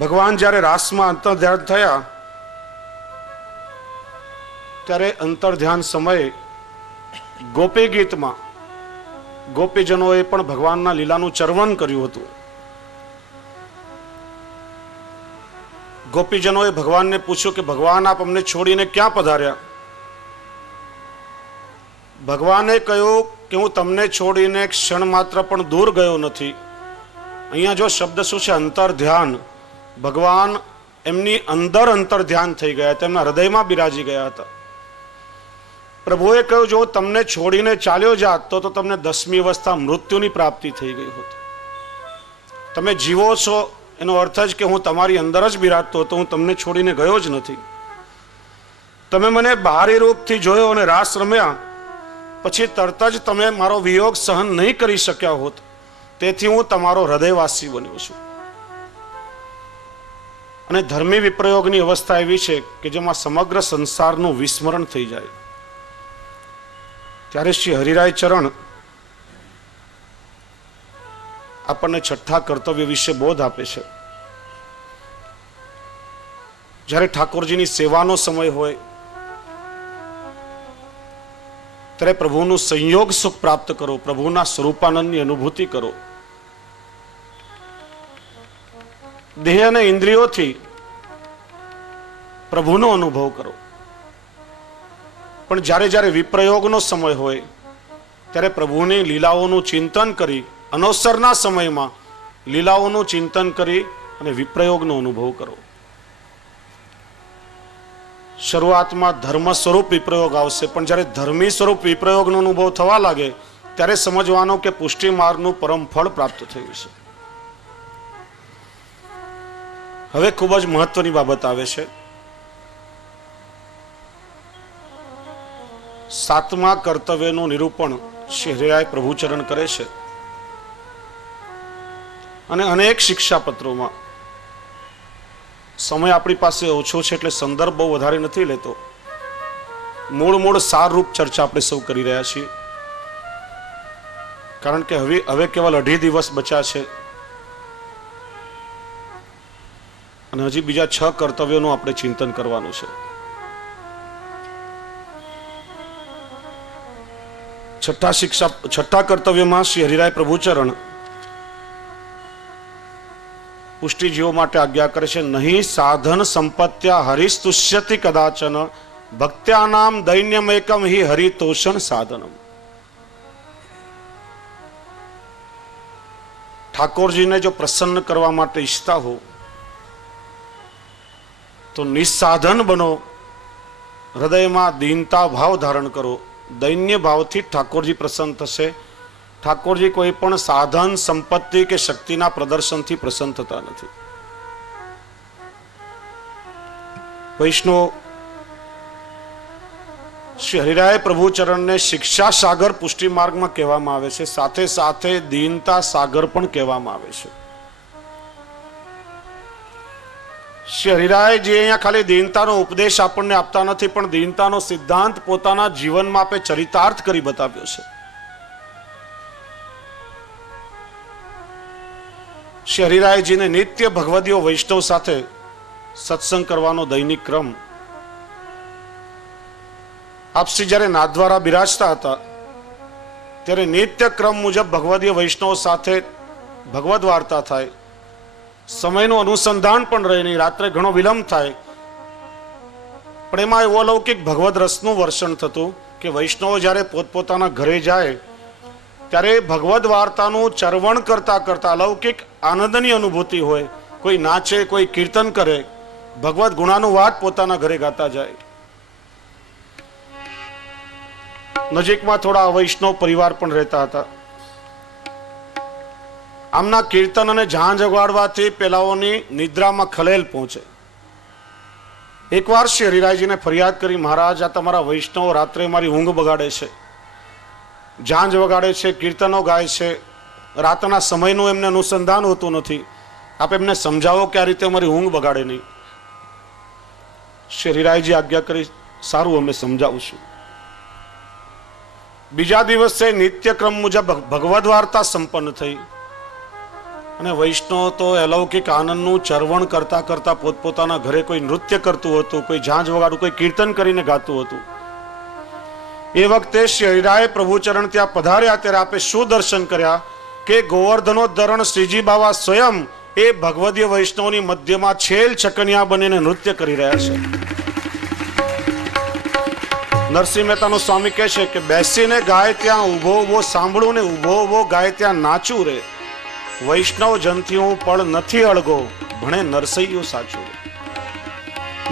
ભગવાન જ્યારે રાસમાં અંતર્ધ્યાન થયા ત્યારે અંતર્ધ્યાન સમયે ગોપી ગીતમાં ગોપીજનોએ પણ ભગવાનના લીલાનું ચર્વન કર્યું હતું। ગોપીજનોએ ભગવાનને પૂછ્યું કે ભગવાન આપ અમને છોડીને ક્યાં પધાર્યા? ભગવાને કહ્યું કે હું તમને છોડીને ક્ષણ માત્ર પણ દૂર ગયો નથી. અહીંયા જો શબ્દ શું છે? અંતર ધ્યાન. ભગવાન એમની અંદર અંતર ધ્યાન થઈ ગયા, તેમના હૃદયમાં બિરાજી ગયા હતા. પ્રભુએ કહ્યું જો તમને છોડીને ચાલ્યો જાત તો તમને 10મી અવસ્થા મૃત્યુની પ્રાપ્તિ થઈ ગઈ હોત. તમે જીવો છો એનો અર્થ જ કે હું તમારી અંદર જ બિરાજતો હતો, હું તમને છોડીને ગયો જ નથી. તમે મને બાહરી રૂપથી જોયો અને રાસ રમ્યા, પછી તરત જ તમે મારો વિયોગ સહન નહીં કરી શક્યા હોત, તેથી હું તમારો હૃદયવાસી બન્યો છું. અને ધર્મી વિપ્રયોગની અવસ્થા એવી છે કે જેમાં સમગ્ર સંસારનું વિસ્મરણ થઈ જાય. ત્યારે શ્રી હરિરાય ચરણ આપણને છઠ્ઠા કર્તવ્ય વિશે બોધ આપે છે. જ્યારે ઠાકોરજીની સેવાનો સમય હોય ત્યારે પ્રભુનું સંયોગ સુખ પ્રાપ્ત કરો, પ્રભુના સ્વરૂપાનંદની અનુભૂતિ કરો. દેહ અને ઇન્દ્રિયોથી પ્રભુનો અનુભવ કરો. પણ જ્યારે જ્યારે વિપ્રયોગનો સમય હોય ત્યારે પ્રભુની લીલાઓનું ચિંતન કરી, અનવસરના સમયમાં લીલાઓનું ચિંતન કરી અને વિપ્રયોગનો અનુભવ કરો. શરૂઆતમાં ધર્મ સ્વરૂપ વિપ્રયોગ આવશે, પણ જ્યારે ધર્મી સ્વરૂપ વિપ્રયોગનો અનુભવ થવા લાગે ત્યારે સમજવાનો કે પુષ્ટિ માર્ગનું પરમ ફળ પ્રાપ્ત થયું છે. હવે ખૂબ જ મહત્વની બાબત આવે છે. 7મા કર્તવ્યનું નિરૂપણ શ્રી હરિરાય પ્રભુચરણ કરે છે. અને અનેક શિક્ષાપત્રોમાં, સમય આપણી પાસે ઓછો છે એટલે સંદર્ભ બહુ વધારે નથી લેતો, મૂળ સારરૂપ ચર્ચા આપણે સૌ કરી રહ્યા છીએ. કારણ કે હવે કેવલ 2.5 દિવસ બચ્યા છે અને હજી બીજા 6 કર્તવ્યોનું આપણે ચિંતન કરવાનું છે. છઠ્ઠા કર્તવ્યમાં શ્રી હરિરાય પ્રભુચરણ પુષ્ટિજીવો માટે આજ્ઞા કરે છે. નહીં સાધન સંપત્ત્યા હરિસ્તુષ્યતિ કદાચન ભક્ત્યાનામ દૈન્યમેકમ હિ હરિતોષણ સાધનમ. ઠાકોરજીને જો પ્રસન્ન કરવા માટે ઈચ્છતા હો તો નિસ્સાધન બનો, હૃદયમાં દીનતા ભાવ ધારણ કરો. દૈન્ય ભાવથી ઠાકોરજી પ્રસન્ન થશે. ઠાકોરજી કોઈ પણ સાધન સંપત્તિ કે શક્તિના પ્રદર્શનથી પ્રસન્ન થતા નથી. વૈષ્ણવ શ્રી હરિરાય પ્રભુચરણને શિક્ષા સાગર પુષ્ટિ માર્ગમાં કહેવામાં આવે છે, સાથે સાથે દીનતા સાગર પણ કહેવામાં આવે છે. શ્રી હરિરાયજી અહીંયા ખાલી દીનતાનો ઉપદેશ આપણને આપતા નથી, પણ દીનતાનો સિદ્ધાંત પોતાના જીવનમાં આપે ચરિતાર્થ કરી બતાવ્યો છે. શ્રી હરિરાયજીને નિત્ય ભગવદીઓ વૈષ્ણવ સાથે સત્સંગ કરવાનો દૈનિક ક્રમ. આપશ્રી જ્યારે નાથદ્વારા બિરાજતા હતા ત્યારે નિત્ય ક્રમ મુજબ ભગવદીય વૈષ્ણવ સાથે ભગવદ વાર્તા થાય. સમયનું અનુસંધાન પણ રહે નહીં, રાત્રે ઘણો વિલંબ થાય, પણ એમાં એવો અલૌકિક ભગવદ રસનું વર્ષણ થતું કે વૈષ્ણવો જ્યારે પોતપોતાના ઘરે જાય ત્યારે ભગવદ વાર્તાનું ચરવણ કરતા કરતા અલૌકિક આનંદની અનુભૂતિ હોય. કોઈ નાચે, કોઈ કીર્તન કરે, ભગવદ ગુણાનુવાદ પોતાના ઘરે ગાતા જાય. નજીકમાં થોડા વૈષ્ણવ પરિવાર પણ રહેતા હતા. આમના કીર્તન અને ઝાંઝ વગાડવાથી પેલાઓની નિદ્રામાં ખલેલ પહોંચે. એકવાર શ્રી હરિરાયજીને ફરિયાદ કરી, મહારાજ આ તમારા વૈષ્ણવ રાત્રે મારી ઊંઘ બગાડે છે, ઝાંઝ વગાડે છે, કીર્તનો ગાય છે, રાતના સમયનું એમને અનુસંધાન હોતું નથી, આપ એમને સમજાવો કે આ રીતે અમારી ઊંઘ બગાડે નહીં. શ્રી હરિરાયજી આજ્ઞા કરી, સારું અમે સમજાવશું. બીજા દિવસે નિત્યક્રમ મુજબ ભગવદ વાર્તા સંપન્ન થઈ અને વૈષ્ણવ તો અલૌકિક આનંદનું ચરવણ કરતા કરતા પોતપોતાના ઘરે કોઈ નૃત્ય કરતું હતું, કોઈ ઝાંઝ વગાડતું, કોઈ કીર્તન કરીને ગાતું હતું. એ વખતે શ્રી હરિરાય પ્રભુચરણ ત્યાં પધાર્યા ત્યારે આપે શું દર્શન કર્યા કે ગોવર્ધનોદ્ધરણ શ્રીજી બાવા સ્વયં એ ભગવદીય વૈષ્ણવની મધ્યમાં છેલ છકનિયા બનીને નૃત્ય કરી રહ્યા છે. નરસિંહ મહેતાનો સ્વામી કહે છે કે બેસીને ગાય ત્યાં ઊભો ઊભો સાંભળું ને ઊભો ઊભો ગાય ત્યાં નાચું રે, વૈષ્ણવ જનથી હું પણ નથી અળગો, ભણે નરસૈયું સાચું.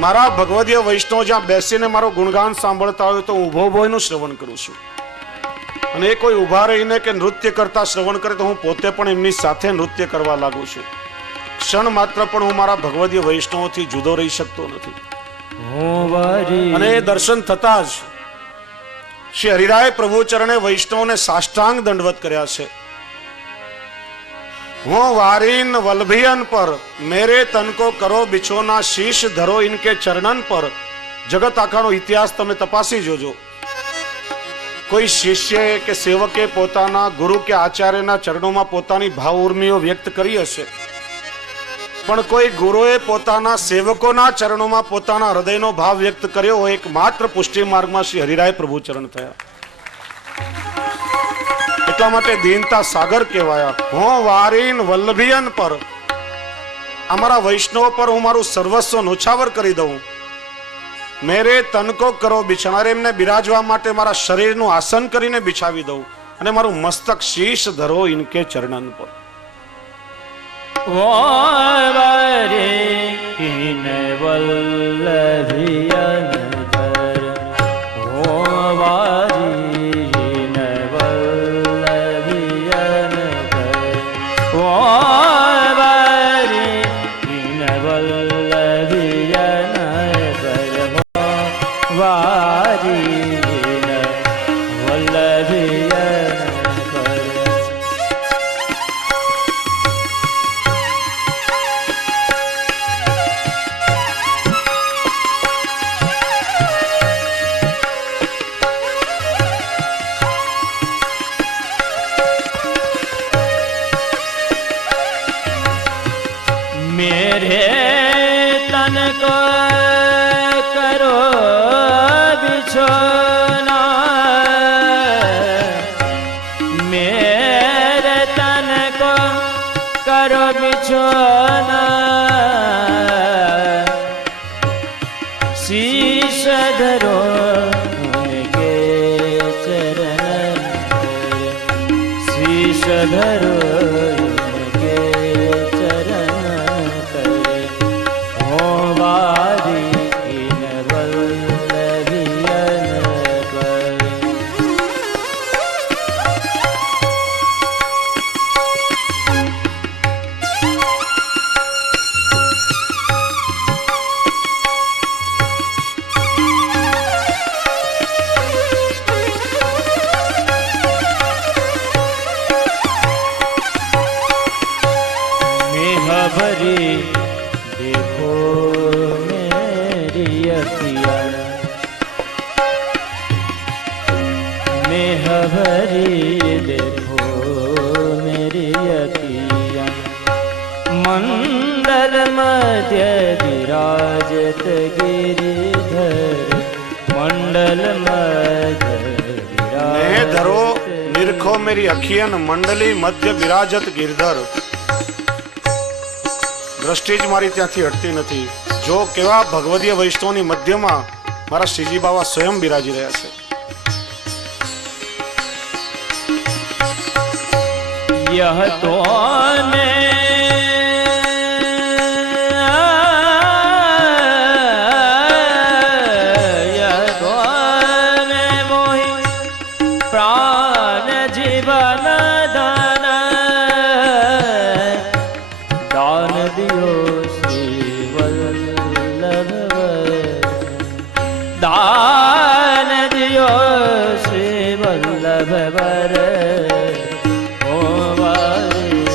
મારા ભગવદીય વૈષ્ણવ જ્યાં બેસીને મારો ગુણગાન સાંભળતા હોય તો ઊભો ઊભો એનું શ્રવણ કરું છું. અને એ કોઈ ઊભા રહીને કે નૃત્ય કરતા શ્રવણ કરે તો હું પોતે પણ એમની સાથે નૃત્ય કરવા લાગુ છું. ક્ષણ માત્ર પણ હું મારા ભગવદીય વૈષ્ણવથી જુદો રહી શકતો નથી. અને એ દર્શન થતા જ શ્રી હરિરાય પ્રભુ ચરણે વૈષ્ણવને સાષ્ટાંગ દંડવત કર્યા છે. હું વારીન વલ્લભિયન પર મેરે તન કો કરો બિછોના, શીશ ધરો ઇનકે ચરણન પર. જગત આખાનો ઇતિહાસ તમે તપાસી જોજો. કોઈ શિષ્ય કે સેવકે પોતાના ગુરુ કે આચાર્યના ચરણોમાં પોતાની ભાવ ઉર્મિઓ વ્યક્ત કરી હશે, પણ કોઈ ગુરુએ પોતાના સેવકોના ચરણોમાં પોતાના હૃદયનો ભાવ વ્યક્ત કર્યો હોય એકમાત્ર પુષ્ટિ માર્ગમાં શ્રી હરિરાય પ્રભુ ચરણ થયા. એટલા માટે દીનતા સાગર કહેવાયા. હું વારીન વલ્લભિયન પર, અમારા વૈષ્ણવ પર હું મારું સર્વસ્વ નોછાવર કરી દઉં. મેરે તનકો કરો બિછાના, એમને બિરાજવા માટે મારા શરીરનું આસન કરીને બિછાવી દઉં અને મારું મસ્તક શીશ ધરો ઇનકે ચરણન પર. વારીન વલ્લભિયન પર, વારીન વલ્લભિયન પર, વારીન વલ્લભિયન પર, વારીન વલ્લભિયન પર. मेरे तन को करो बिछोना, मेरे तन को करो बिछोना, शीश धरो उनके चरण पर, शीश धरो उनके चरण पर. हो वारीन वल्लभियन पर. मेह भरी देखो मेरी अखियाँ, मेह भरी देखो मेरी अखियाँ. मंडल मध्य विराजत गिरिधर, मंडल मध्य મેં ધરો विराजत નિરખો મેરી અખિયન, મંડલી મધ્ય વિરાજત ગિરધર. દ્રષ્ટિ જ મારી ત્યાંથી હટતી નથી. જો કેવા ભગવદીય વૈષ્ણવની મધ્યમાં મારા શ્રીજી બાવા સ્વયં બિરાજી રહ્યા છે. यह तो मैं यह तो मैं मोहि प्राण जीवन दान, दान दियो श्री वल्लभ, दान दियो श्री वल्लभ वर. ओ वारीन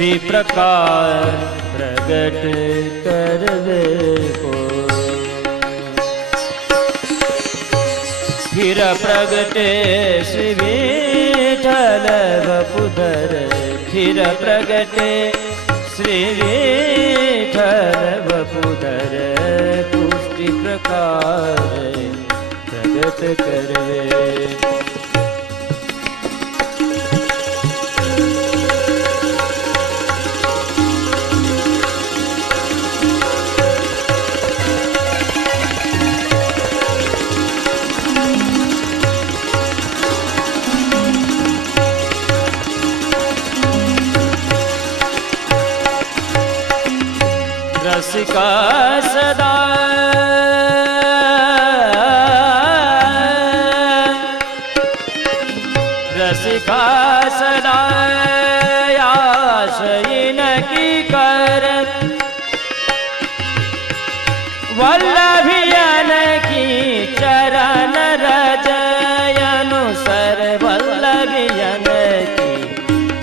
पुष्टि प्रकार प्रगट करवे को फिर प्रगटे श्री विठ्ठल वपुधर फिर प्रगटे श्री विठ्ठल वपुधर पुष्टि प्रकार प्रगट करवे रसिका सदा रसिका सदा आशयन की कर वल्लभियन की चरण रजय अनुसर वल्लभियन की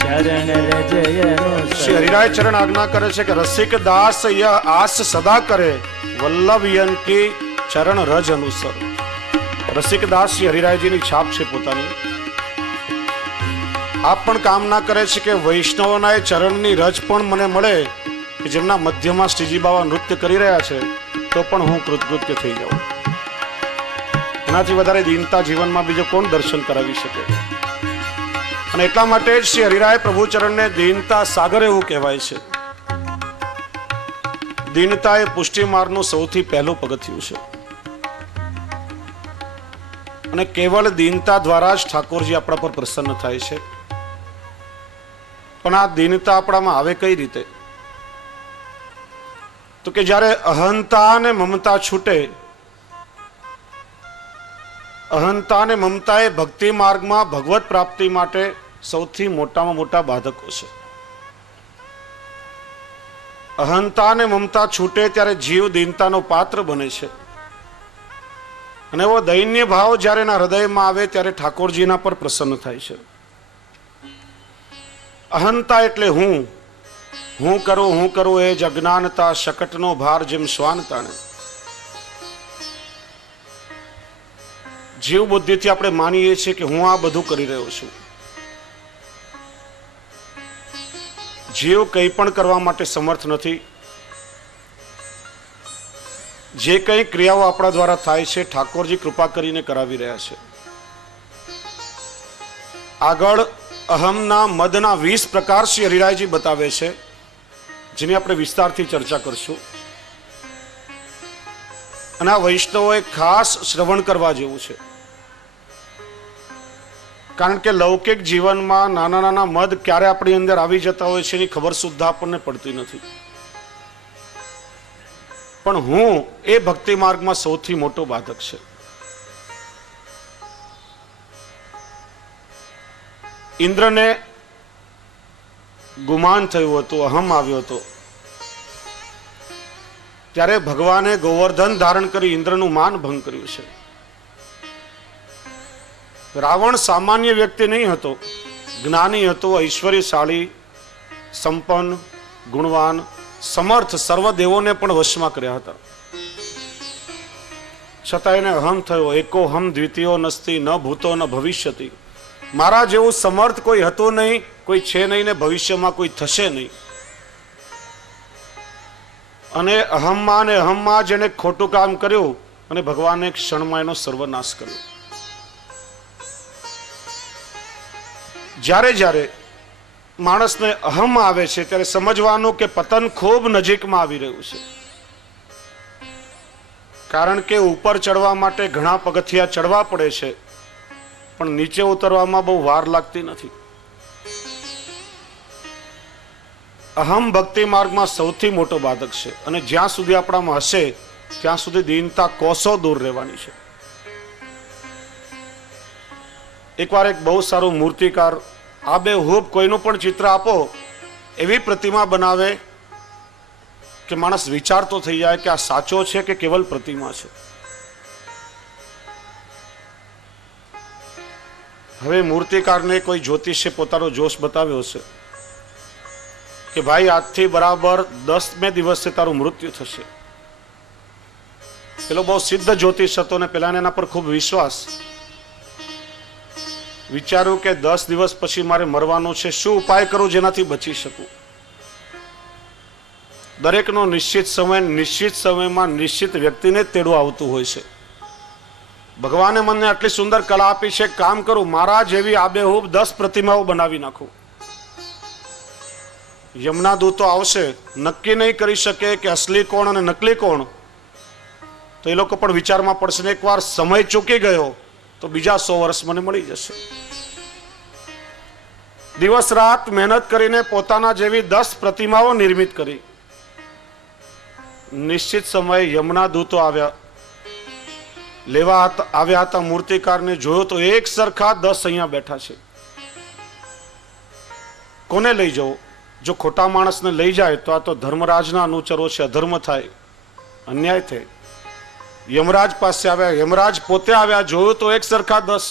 चरण रजय શ્રી હરિરાય ચરણ આજ્ઞા કરે છે કે રસિક દાસ ય આસ સદા કરે વલ્લભયન કી ચરણ રજ અનુસર. રસિક દાસ શ્રી હરિરાયજીની છાપ છે પોતાની. આપ પણ કામના કરે છે કે વૈષ્ણવોના એ ચરણની રજ પણ મને મળે કે જેમના મધ્યમાં શ્રીજી બાબા નૃત્ય કરી રહ્યા છે તો પણ હું કૃતકૃત્ય થઈ જાઉં. એનાથી વધારે દીનતા જીવનમાં બીજો કોણ દર્શન કરાવી શકે? અને એટલા માટે જ શ્રી હરિરાય પ્રભુ ચરણને દીનતા સાગર એવું કહેવાય છે. દીનતા એ પુષ્ટિ માર્ગનું સૌથી પહેલું પગથિયું છે અને કેવળ દીનતા દ્વારા જ ઠાકોરજી આપણા પર પ્રસન્ન થાય છે. પણ આ દીનતા આપણામાં આવે કઈ રીતે? તો કે જ્યારે અહંતા અને મમતા છૂટે. અહંતા અને મમતા એ ભક્તિ માર્ગમાં ભગવત પ્રાપ્તિ માટે સૌથી મોટામાં મોટા બાધકો છે. અહંતા અને મમતા છૂટે ત્યારે જીવ દીનતાનો પાત્ર બને છે અને એવો દૈન્ય ભાવ જ્યારે એના હૃદયમાં આવે ત્યારે ઠાકોરજીના પર પ્રસન્ન થાય છે. અહંતા એટલે હું કરું એ જ અજ્ઞાનતા શકટનો ભાર જેમ શ્વાન તાણે. જીવ બુદ્ધિથી આપણે માનીએ છીએ કે હું આ બધું કરી રહ્યો છું. જીવ કંઈ પણ કરવા માટે સમર્થ નથી. જે કંઈ ક્રિયાઓ આપણા દ્વારા થાય છે ઠાકોરજી કૃપા કરીને કરાવી રહ્યા છે. આગળ અહમના મદના 20 પ્રકાર શ્રી હરિરાયજી બતાવે છે જેની આપણે વિસ્તારથી ચર્ચા કરશું. અને આ વૈષ્ણવોએ ખાસ શ્રવણ કરવા જેવું છે. કારણ કે લૌકિક જીવનમાં નાના નાના મદ ક્યારે આપણી અંદર આવી જતા હોય છે એની ખબર સુદ્ધા આપણને પડતી નથી. પણ હું એ ભક્તિ માર્ગમાં સૌથી મોટો બાધક છે. ઇન્દ્રને ગુમાન થયું હતું, અહમ આવ્યો હતો. ત્યારે ભગવાને ગોવર્ધન ધારણ કરી ઇન્દ્રનું માન ભંગ કર્યું છે. રાવણ સામાન્ય વ્યક્તિ નહીં હતો, જ્ઞાની હતો, ઐશ્વર્યશાળી, સંપન્ન, ગુણવાન, સમર્થ, સર્વ દેવોને પણ વશમાં કર્યા હતા. છતાં એને અહમ થયો. એકો હમ દ્વિતીયો નસ્તી ન ભૂતો ન ભવિષ્યતિ. મારા જેવું સમર્થ કોઈ હતું નહીં, કોઈ છે નહીં ને ભવિષ્યમાં કોઈ થશે નહીં. અને અહમમાં જેને ખોટું કામ કર્યું અને ભગવાને ક્ષણમાં એનો સર્વનાશ કર્યો. જ્યારે જ્યારે માણસને અહમ આવે છે ત્યારે સમજવાનું કે પતન ખૂબ નજીકમાં આવી રહ્યું છે. કારણ કે ઉપર ચડવા માટે ઘણા પગથિયા ચડવા પડે છે પણ નીચે ઉતરવામાં બહુ વાર લાગતી નથી. અહમ ભક્તિ માર્ગમાં સૌથી મોટો બાધક છે અને જ્યાં સુધી આપણામાં હશે ત્યાં સુધી દીનતા કોસો દૂર રહેવાની છે. એકવાર એક બહુ સારો મૂર્તિકાર આબેહૂબ કોઈનું પણ ચિત્ર આપો એવી પ્રતિમા બનાવે કે માણસ વિચારતો થઈ જાય કે આ સાચો છે કે કેવલ પ્રતિમા છે. હવે મૂર્તિકારને કોઈ જ્યોતિષે પોતાનો જોશ બતાવ્યો છે કે ભાઈ આજથી બરાબર 10મે દિવસે તારું મૃત્યુ થશે. પેલો બહુ સિદ્ધ જ્યોતિષ હતો ને પેલાને એના પર ખૂબ વિશ્વાસ. વિચાર્યું કે 10 દિવસ પછી મારે મરવાનું છે, શું ઉપાય કરું જેનાથી બચી શકું. દરેકનો નિશ્ચિત સમયમાં નિશ્ચિત વ્યક્તિને જ તેડું આવતું હોય છે. ભગવાને મને આટલી સુંદર કલા આપી છે, કામ કરું મારા જેવી આબેહૂબ 10 પ્રતિમાઓ બનાવી નાખું. યમના દૂતો આવશે, નક્કી નહીં કરી શકે કે અસલી કોણ અને નકલી કોણ. તો એ લોકો પણ વિચારમાં પડશે ને એકવાર સમય ચૂકી ગયો તો બીજા 100 વર્ષ મને મળી જશે. દિવસ રાત મહેનત કરીને પોતાના જેવી 10 પ્રતિમાઓ નિર્મિત કરી. નિશ્ચિત સમયે યમના દૂતો આવ્યા, આવ્યા હતા. મૂર્તિકારને જોયો તો એક સરખા 10 અહીંયા બેઠા છે. કોને લઈ જવો? જો ખોટા માણસને લઈ જાય તો આ તો ધર્મરાજના અનુચરો છે, અધર્મ થાય, અન્યાય થાય. યમરાજ પાસે આવ્યા, યમરાજ પોતે આવ્યા, જોયું તો એક સરખા 10,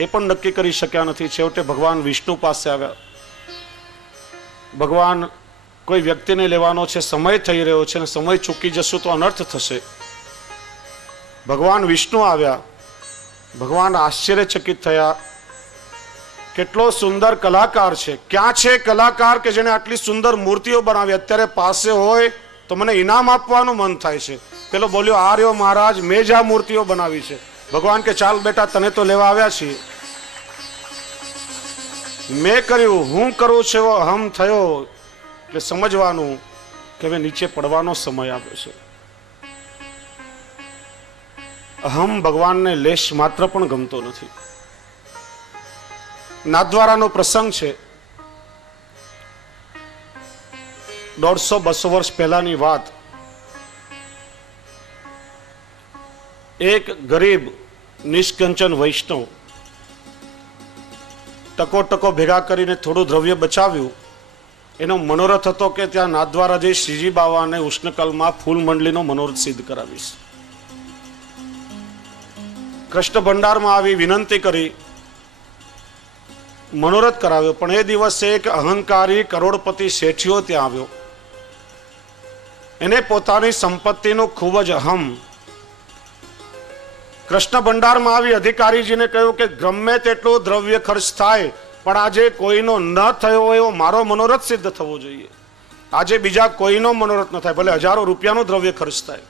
એ પણ નક્કી કરી શક્યા નથી. છેવટે ભગવાન વિષ્ણુ પાસે આવ્યા. ભગવાન કોઈ વ્યક્તિને લેવાનો છે, સમય થઈ રહ્યો છે, અને સમય ચૂકી જશું તો અનર્થ થશે. ભગવાન વિષ્ણુ આવ્યા. ભગવાન આશ્ચર્યચકિત થયા, કેટલો સુંદર કલાકાર છે. ક્યાં છે કલાકાર કે જેને આટલી સુંદર મૂર્તિઓ બનાવી? અત્યારે પાસે હોય તો મને ઇનામ આપવાનું મન થાય છે. પેલો બોલ્યો, આ રહ્યો મહારાજ, મેં જ આ મૂર્તિઓ બનાવી છે. ભગવાન કે ચાલ બેટા, તને તો લેવા આવ્યા છીએ. મેં કર્યું, હું કરું છું એવો અહમ થયો એટલે સમજવાનું કે હવે નીચે પડવાનો સમય આવ્યો છે. અહમ ભગવાનને લેશ માત્ર પણ ગમતો નથી. નાથદ્વારાનો પ્રસંગ છે. 150-200 વર્ષ પહેલાની વાત. એક ગરીબ નિષ્કંચન વૈષ્ણવ ટકો ભેગા કરીને થોડું દ્રવ્ય બચાવ્યું. એનો મનોરથ હતો કે ત્યાં નાથદ્વારા જઈ શ્રીજી બાવાને ઉષ્ણકાલમાં ફૂલ મંડલીનો મનોરથ સિદ્ધ કરાવીશ. કૃષ્ણ ભંડારમાં આવી વિનંતી કરી, મનોરથ કરાવ્યો. પણ એ દિવસે એક અહંકારી કરોડપતિ શેઠિયો ત્યાં આવ્યો. એને પોતાની સંપત્તિનો ખૂબ જ અહમ. કૃષ્ણ ભંડારમાં આવી અધિકારીજીને કહ્યું કે ગમે તેટલું દ્રવ્ય ખર્ચ થાય પણ આજે કોઈનો ન થયો એવો મારો મનોરથ સિદ્ધ થવો જોઈએ. આજે બીજા કોઈનો મનોરથ ન થાય, ભલે હજારો રૂપિયાનો દ્રવ્ય ખર્ચ થાય.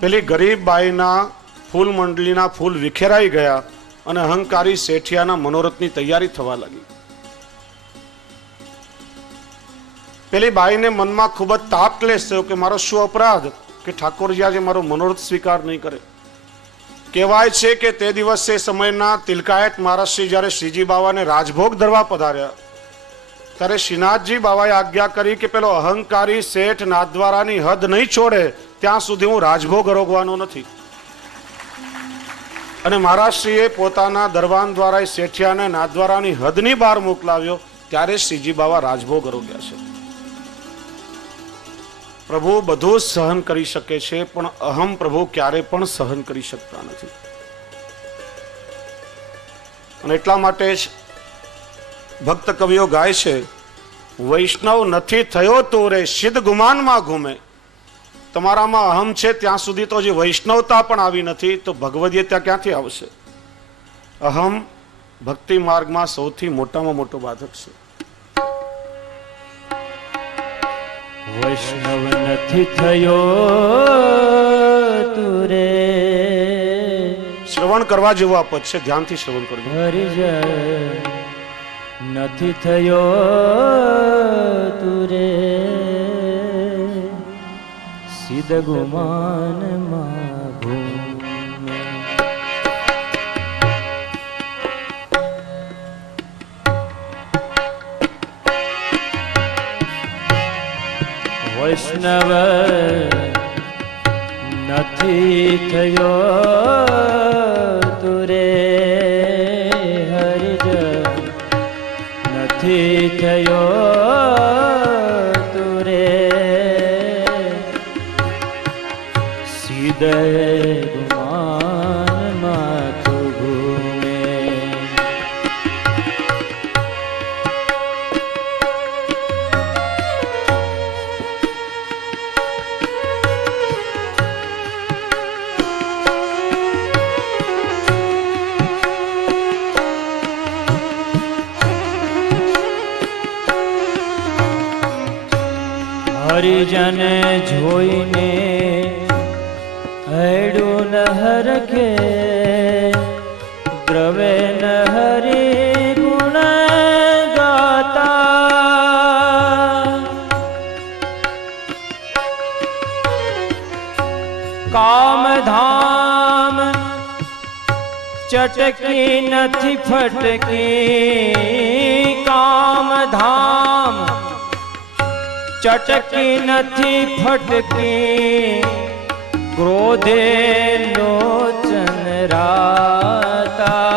પેલી ગરીબ બાઈના ફૂલ મંડળીના ફૂલ વિખેરાઈ ગયા અને અહંકારી શેઠિયાના મનોરથની તૈયારી થવા લાગી. પેલી બાઈને મનમાં ખૂબ જ તાપ ક્લેશ થયો કે મારો શું અપરાધ કે ઠાકોરજી આજે મારો મનોરથ સ્વીકાર નહીં કરે. કહેવાય છે કે તે દિવસે સમયના તિલકાયત મહારાજશ્રી જ્યારે શ્રીજી બાવાને રાજભોગ ધરવા પધાર્યા ત્યારે શ્રીનાથજી બાવાએ આજ્ઞા કરી કે પેલો અહંકારી શેઠ નાથદ્વારાની હદ નહીં છોડે ત્યાં સુધી હું રાજભોગ આરોગવાનો નથી. અને મહારાજશ્રીએ પોતાના દરબાન દ્વારા શેઠિયાને નાથદ્વારાની હદની બહાર મોકલાવ્યો. ત્યારે શ્રીજી બાવા રાજભોગ આરોગ્યા છે. પ્રભુ બધું સહન કરી શકે છે પણ અહમ પ્રભુ ક્યારે પણ સહન કરી શકતા નથી. અને એટલા માટે જ ભક્ત કવિઓ ગાય છે, વૈષ્ણવ નથી થયો તો રે સિદ્ધ ગુમાનમાં ઘૂમે. તમારામાં અહમ છે ત્યાં સુધી તો જે વૈષ્ણવતા પણ આવી નથી તો ભગવદીયતા ક્યાંથી આવશે? અહમ ભક્તિ માર્ગમાં સૌથી મોટામાં મોટો બાધક છે. વૈષ્ણવ નથી થયો તું રે. શ્રવણ કરવા જેવું આ પદ છે, ધ્યાનથી શ્રવણ કરજો. હરિજન નથી થયો તું રે, સિદ્ધ ગુમાનમાં ઘૂમે. વૈષ્ણવ નથી થયો તું રે, હરિજન નથી થયો તું રે, સીધે ગુમાનમાં તું ઘૂમે. હરિજન જોઈને હૈડું ન હરખે દ્રવે ન હરી ગુણ ગાતા કામધામ ચટકી નથી ફટકી કામધામ ચટકી નથી ફટકી ક્રોધે લોચન રાતા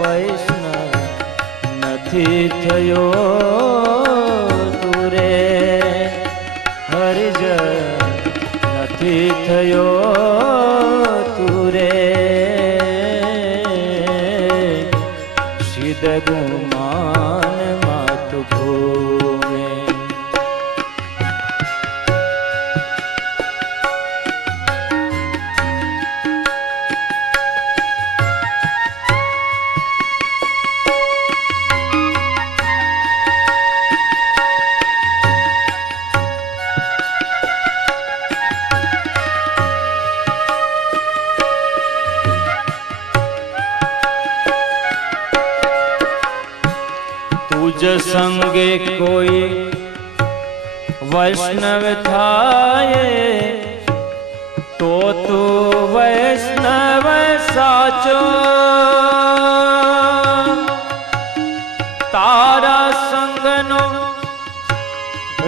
વૈષ્ણવ નથી થયો તુરે હરિજન નથી થયો તુરે સિદ્ધ ગુમાન માતુ ભૂમે तुझ संगे कोई वैष्णव थाये तो तू वैष्णव साचो तारा संगनो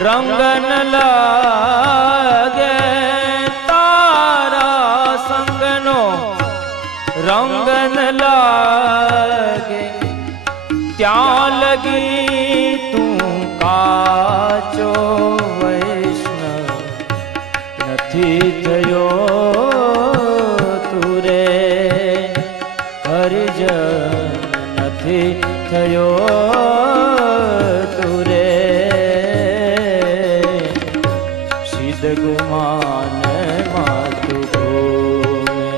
रंगन लागे तारा संगनो रंगन लागे ત્યાં લગી તું કાચો વૈષ્ણવ નથી થયો તુરે હરિજન નથી થયો તુરે સિદ્ધ ગુમાન માતુ ભૂમે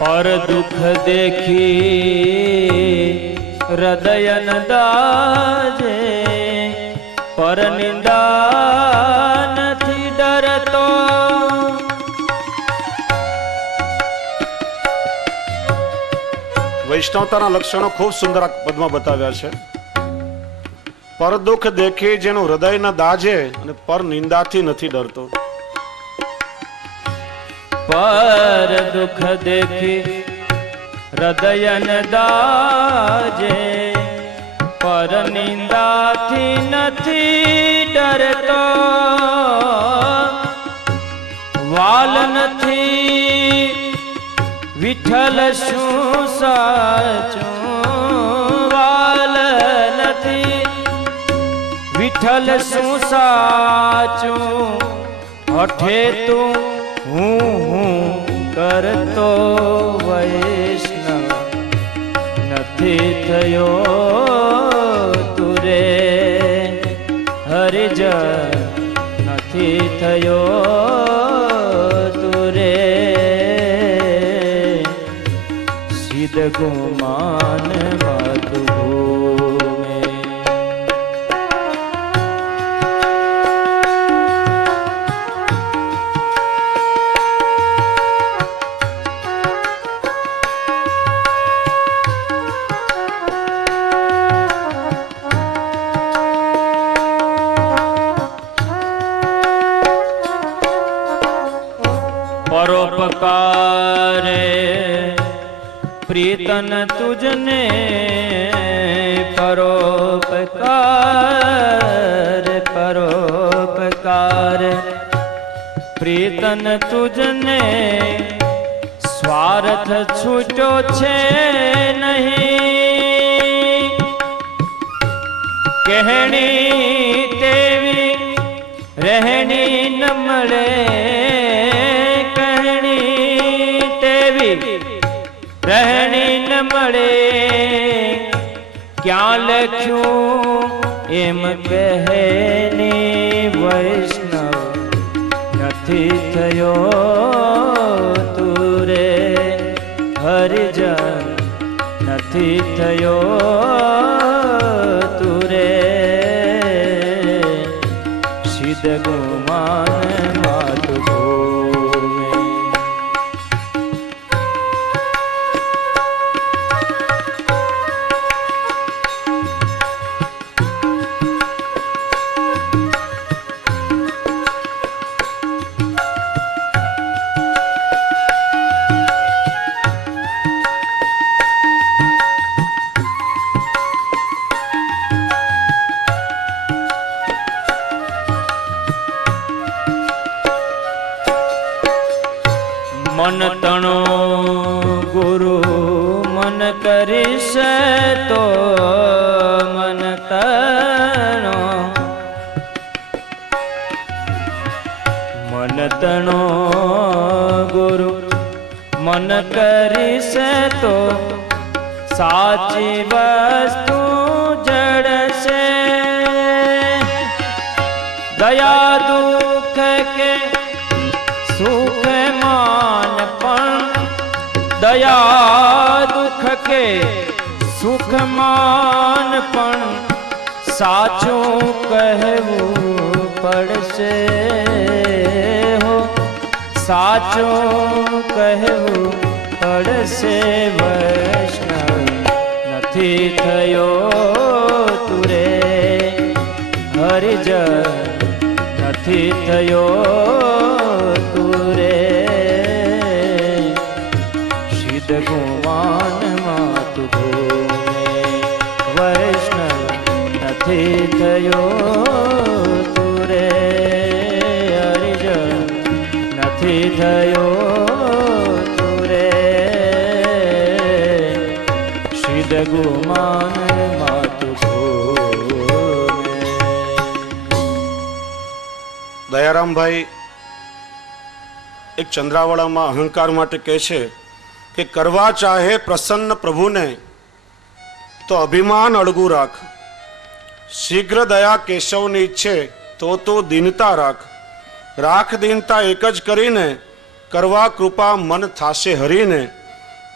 पर दुख देखी हृदय न दाजे पर निंदा નથી ડરતો વૈષ્ણવતાના લક્ષણો ખૂબ સુંદર આ પદમાં બતાવ્યા છે. પર દુઃખ દેખી જેનું હૃદય ન દાજે અને પર નિંદાથી નથી ડરતો. पर दुख देखी हृदय न दाजे पर निंदा थी નથી डरतो वाल નથી વિઠ્ઠલ શું સાચું વાલ નથી વિઠ્ઠલ શું સાચું હઠે તું હું કરતો વૈષ્ણવ નથી થયો તુરે હરિજન નથી થયો તુરે સિદ્ધ ગુમાન માતુ ભૂમે પરોપકારે પ્રીતન તુજને પરોપકાર પરોપકાર પ્રીતન તુજને સ્વાર્થ છૂટો છે નહીં કહેણી તેવી રહેણી ન મળે કહેણી ક્યાં લખ્યું એમ કહે ને વૈષ્ણવ નથી થયો તું રે હરિજન નથી થયો તું રે સિદ્ધ ગુમાન માતું ભૂમે. મન તણો ગુરુ મન કરીશ તો મન તણો મન તણો ગુરુ મન કરીશ તો સાચી વસ્તુ જડશે. દયા દુઃખ કે સુખ માન પણ દયા દુઃખ કે સુખ માન પણ સાચું કહેવું પડશે હો સાચું કહેવું પડશે. વૈષ્ણવ નથી થયો તું રે હરિજન નથી થયો તું રે સિદ્ધ ગુમાન માતું ભૂમે. વૈષ્ણવ નથી થયો તું રે હરિજન નથી થયો તું રે સિદ્ધ ગુમાન માતું ભૂમે. દયારામભાઈ એક ચંદ્રાવળામાં અહંકાર માટે કહે છે કે કરવા ચાહે પ્રસન્ન પ્રભુને તો અભિમાન અળગું રાખ. શીઘ્ર દયા કેશવની ઈચ્છે તો દીનતા રાખ. રાખ દીનતા એક જ કરીને કરવા કૃપા મન થાશે હરીને.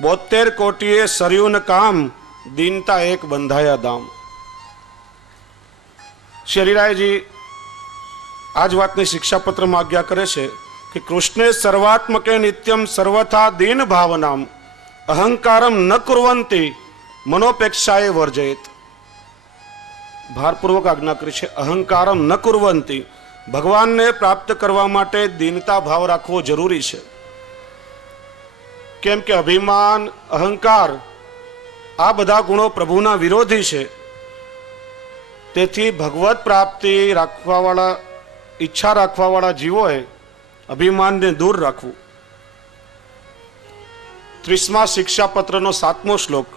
72 કોટીએ સરયુન કામ દીનતા એક બંધાયા દામ. શરીરાયજી આ જ વાતની શિક્ષાપત્રમાં આજ્ઞા કરે છે કે કૃષ્ણે સર્વાત્મકે નિત્યમ સર્વથા દીન ભાવનામ અહંકારમ ન કુર્વંતી મનોપેક્ષાએ વર્જયેત. ભારપૂર્વક આજ્ઞા કરી છે અહંકારમ ન કુર્વંતી. ભગવાનને પ્રાપ્ત કરવા માટે દીનતા ભાવ રાખવો જરૂરી છે. કેમ કે અભિમાન અહંકાર આ બધા ગુણો પ્રભુના વિરોધી છે. તેથી ભગવત પ્રાપ્તિ રાખવાવાળા ઈચ્છા રાખવાવાળા જીવોએ અભિમાનને દૂર રાખવું. 30મા શિક્ષાપત્રનો 7મો શ્લોક.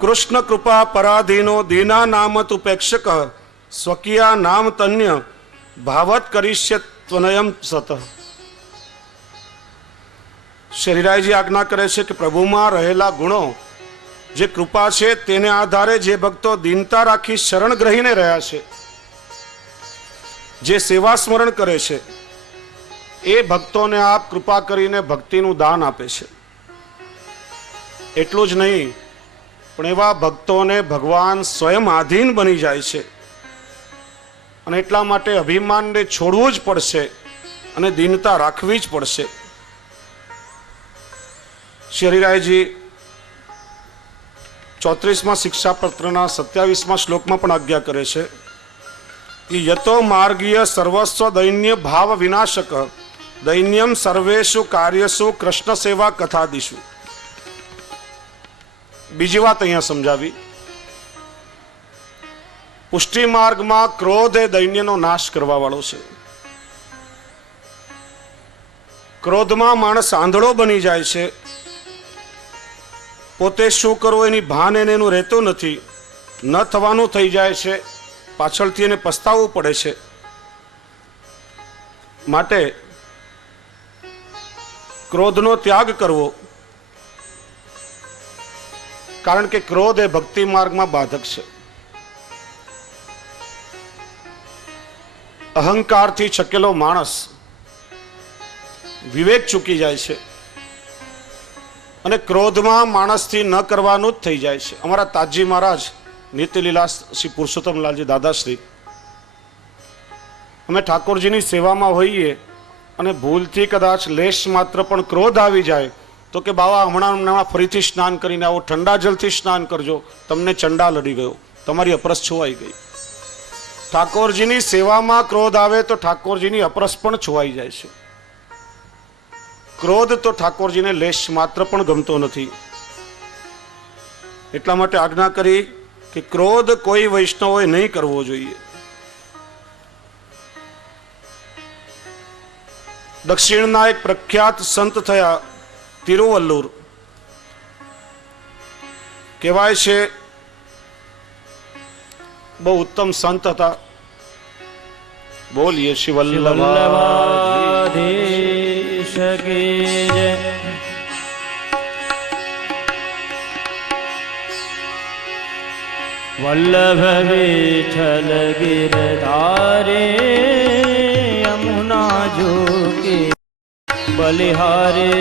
કૃષ્ણ કૃપા પરાધીનો દીના નામત ઉપેક્ષક સ્વકીયા નામ તન્ય ભાવત કરીષ્ય ત્વનયમ સત. શરીરાયજી આજ્ઞા કરે છે કે પ્રભુમાં રહેલા ગુણો જે કૃપા છે તેને આધારે જે ભક્તો દીનતા રાખી શરણ ગ્રહીને રહ્યા છે, જે સેવા સ્મરણ કરે છે, એ ભક્તોને આપ કૃપા કરીને ભક્તિનું દાન આપે છે. એટલું જ નહીં પણ એવા ભક્તોને ભગવાન સ્વયં આધીન બની જાય છે. અને એટલા માટે અભિમાનને છોડવું જ પડશે અને દીનતા રાખવી જ પડશે. શરીરાયજી 34મા શિક્ષાપત્રના 27મા શ્લોકમાં પણ આજ્ઞા કરે છે કે યતો માર્ગીય સર્વસ્વ દૈન્ય ભાવ વિનાશક દૈન્યમ સર્વેષુ કાર્યસુ કૃષ્ણ સેવા કથાદિશુ. બીજી વાત અહીંયા સમજાવી. પુષ્ટિ માર્ગમાં ક્રોધ એ દૈન્યનો નાશ કરવા વાળો છે. ક્રોધમાં માણસ આંધળો બની જાય છે. પોતે શું કરવું એની ભાન એનું રહેતું નથી. ન થવાનું થઈ જાય છે. પાછળથી એને પસ્તાવવું પડે છે. માટે ક્રોધનો ત્યાગ કરવો, કારણ કે ક્રોધ એ ભક્તિ માર્ગમાં બાધક છે. અહંકારથી છકેલો માણસ વિવેક ચૂકી જાય છે અને ક્રોધમાં માણસથી ન કરવાનું જ થઈ જાય છે. અમારા તાજી મહારાજ નિત્યલીલા શ્રી પુરુષોત્તમલાલજી દાદાશ્રી, અમે ઠાકોરજીની સેવામાં હોઈએ અને ભૂલથી કદાચ લેશ માત્ર પણ ક્રોધ આવી જાય તો કે બાવા હમણાં ફરીથી સ્નાન કરીને આવો, ઠંડા જલથી સ્નાન કરજો, તમને ચંડા લડી ગયો, તમારી અપરસ છોવાઈ ગઈ. ઠાકોરજીની સેવામાં ક્રોધ આવે તો ઠાકોરજીની અપરસ પણ છોવાઈ જાય છે. ક્રોધ તો ઠાકોરજીને લેશ માત્ર પણ ગમતો નથી. એટલા માટે આજ્ઞા કરી કે ક્રોધ કોઈ વૈષ્ણવોએ નહીં કરવો જોઈએ. દક્ષિણના એક પ્રખ્યાત સંત થયા તિરુવલ્લુર, કહેવાય છે બહુ ઉત્તમ સંત હતા. બોલીએ શ્રી વલ્લભાધીશ કી જય. વલ્લભ વિઠ્ઠલ ગિરધારે યમુના જો કે બલિહારે.